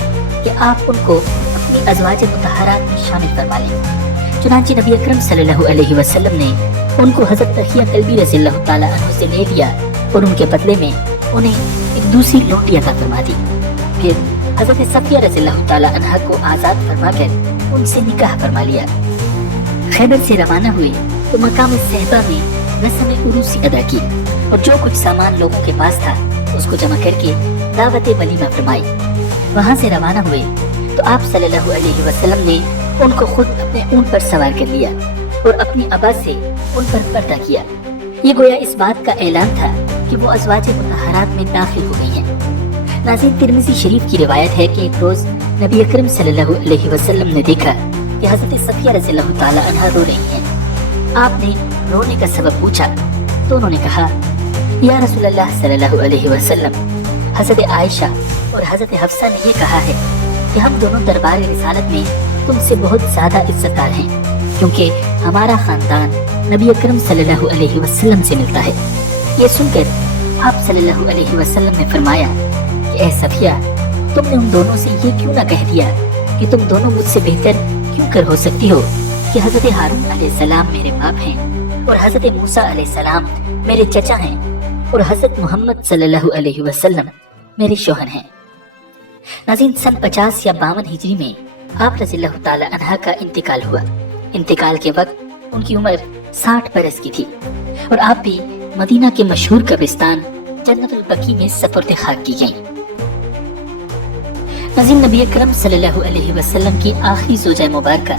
कि आप उनको अपनी अज़वाज मुतहरात में शामिल फरमा लें। चुनांचे नबी अकरम सल्लल्लाहु अलैहि वसल्लम ने उनको हज़रत तहिया कल्बी रज़ियल्लाहु ताला अन्हु से ले लिया और उनके बदले में उन्हें एक दूसरी लोंडी अता फरमा दी। फिर हज़रत सफिया रज़ियल्लाहु ताला अन्हा को आज़ाद फरमाकर उनसे निकाह फरमा लिया। खैबर से रवाना हुए तो मकाम सहबा में रस्म उरूसी अदा की और जो कुछ सामान लोगों के पास था اس کو جمع کر کے دعوت ولیمہ فرمائی۔ وہاں سے روانہ ہوئے تو آپ صلی اللہ علیہ وسلم نے ان کو خود اپنے اونٹ پر سوار کر لیا اور اپنی ابا سے ان پر پردہ کیا۔ یہ گویا اس بات کا اعلان تھا کہ وہ ازواج مطہرات میں داخل ہو گئی ہیں۔ ناظرین، ترمذی شریف کی روایت ہے کہ ایک روز نبی اکرم صلی اللہ علیہ وسلم نے دیکھا کہ حضرت صفیہ رضی اللہ تعالی عنہا رو رہی ہیں۔ آپ نے رونے کا سبب پوچھا تو انہوں نے کہا، یا رسول اللہ صلی اللہ علیہ وسلم، حضرت عائشہ اور حضرت حفصہ نے یہ کہا ہے کہ ہم دونوں دربار رسالت میں تم سے بہت زیادہ عزت دار ہیں، کیونکہ ہمارا خاندان نبی اکرم صلی اللہ علیہ وسلم سے ملتا ہے۔ یہ سن کر آپ صلی اللہ علیہ وسلم نے فرمایا کہ اے صفیہ، تم نے ان دونوں سے یہ کیوں نہ کہہ دیا کہ تم دونوں مجھ سے بہتر کیوں کر ہو سکتی ہو کہ حضرت ہارون علیہ السلام میرے باپ ہیں اور حضرت موسیٰ علیہ السلام میرے چچا ہیں اور حضرت محمد صلی اللہ علیہ وسلم میرے شوہر ہیں۔ ناظرین، سن 50 یا 52 ہجری میں آپ رضی اللہ تعالی عنہ کا انتقال ہوا۔ انتقال کے وقت ان کی عمر 60 برس کی تھی اور آپ بھی مدینہ کے مشہور قبرستان جنت البقیع میں سپرد خاک کی گئیں۔ ناظرین، نبی اکرم صلی اللہ علیہ وسلم کی آخری زوجہ مبارکہ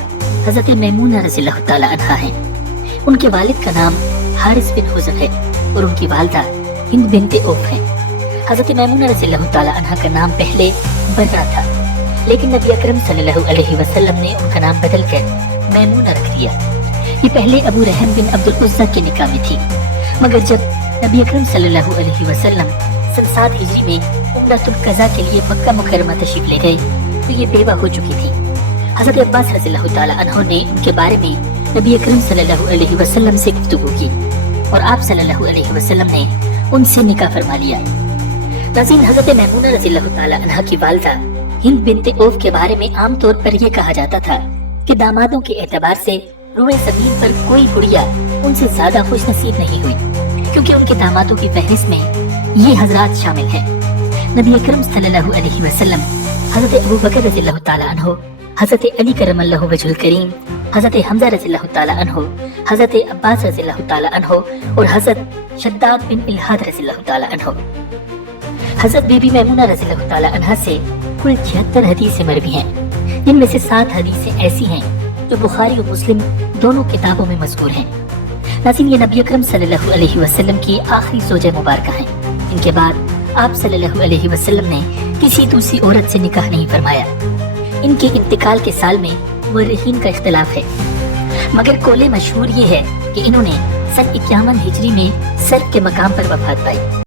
حضرت میمونہ رضی اللہ تعالی عنہا ہیں۔ ان کے والد کا نام حارث بن حزر ہے اور ان کی والدہ ہند بنت عوف ہیں۔ حضرت میمونہ رضی اللہ تعالی عنہا کا نام پہلے برہ تھا، لیکن نبی اکرم صلی اللہ علیہ وسلم نے ان کا نام بدل کر میمونہ رکھ دیا۔ یہ پہلے ابو رحم بن عبد العزیٰ کے نکاح میں تھی، مگر جب نبی اکرم صلی اللہ علیہ وسلم سن 7 ہجری میں عمرۃ القضاء کے لیے مکہ مکرمہ تشریف لے گئے تو یہ بیوہ ہو چکی تھی۔ حضرت عباس رضی اللہ تعالی عنہ نے ان کے بارے میں نبی اکرم صلی اللہ علیہ وسلم سے گفتگو کی اور آپ صلی اللہ علیہ وسلم نے ان سے نکاح فرما لیا۔ ناظرین، حضرت میمونہ رضی اللہ تعالی عنہ کی والدہ ہند بنت عوف کے بارے میں عام طور پر یہ کہا جاتا تھا کہ دامادوں کے اعتبار سے روئے زمین پر کوئی گڑیا ان سے زیادہ خوش نصیب نہیں ہوئی، کیونکہ ان کے دامادوں کی فہرست میں یہ حضرات شامل ہیں: نبی اکرم صلی اللہ علیہ وسلم، حضرت ابو بکر رضی اللہ تعالی عنہ، حضرت علی کرم اللہ وجہ الکریم، حضرت حمزہ رضی اللہ تعالی عنہ، حضرت عباس رضی اللہ تعالی عنہ اور حضرت شداد بن الہاد رضی اللہ تعالی عنہ۔ حضرت بی بی میمونہ رضی اللہ تعالی عنہ سے کل 76 حدیثیں مروی ہیں، جن میں سے 7 حدیثیں ایسی ہیں جو بخاری اور مسلم دونوں کتابوں میں مذکور ہیں۔ ناظرین، یہ نبی اکرم صلی اللہ علیہ وسلم کی آخری زوجہ مبارکہ ہیں۔ ان کے بعد آپ صلی اللہ علیہ وسلم نے کسی دوسری عورت سے نکاح نہیں فرمایا۔ ان کے انتقال کے سال میں مورخین کا اختلاف ہے، مگر قول مشہور یہ ہے کہ انہوں نے سن 51 ہجری میں سرب کے مقام پر وفات پائی۔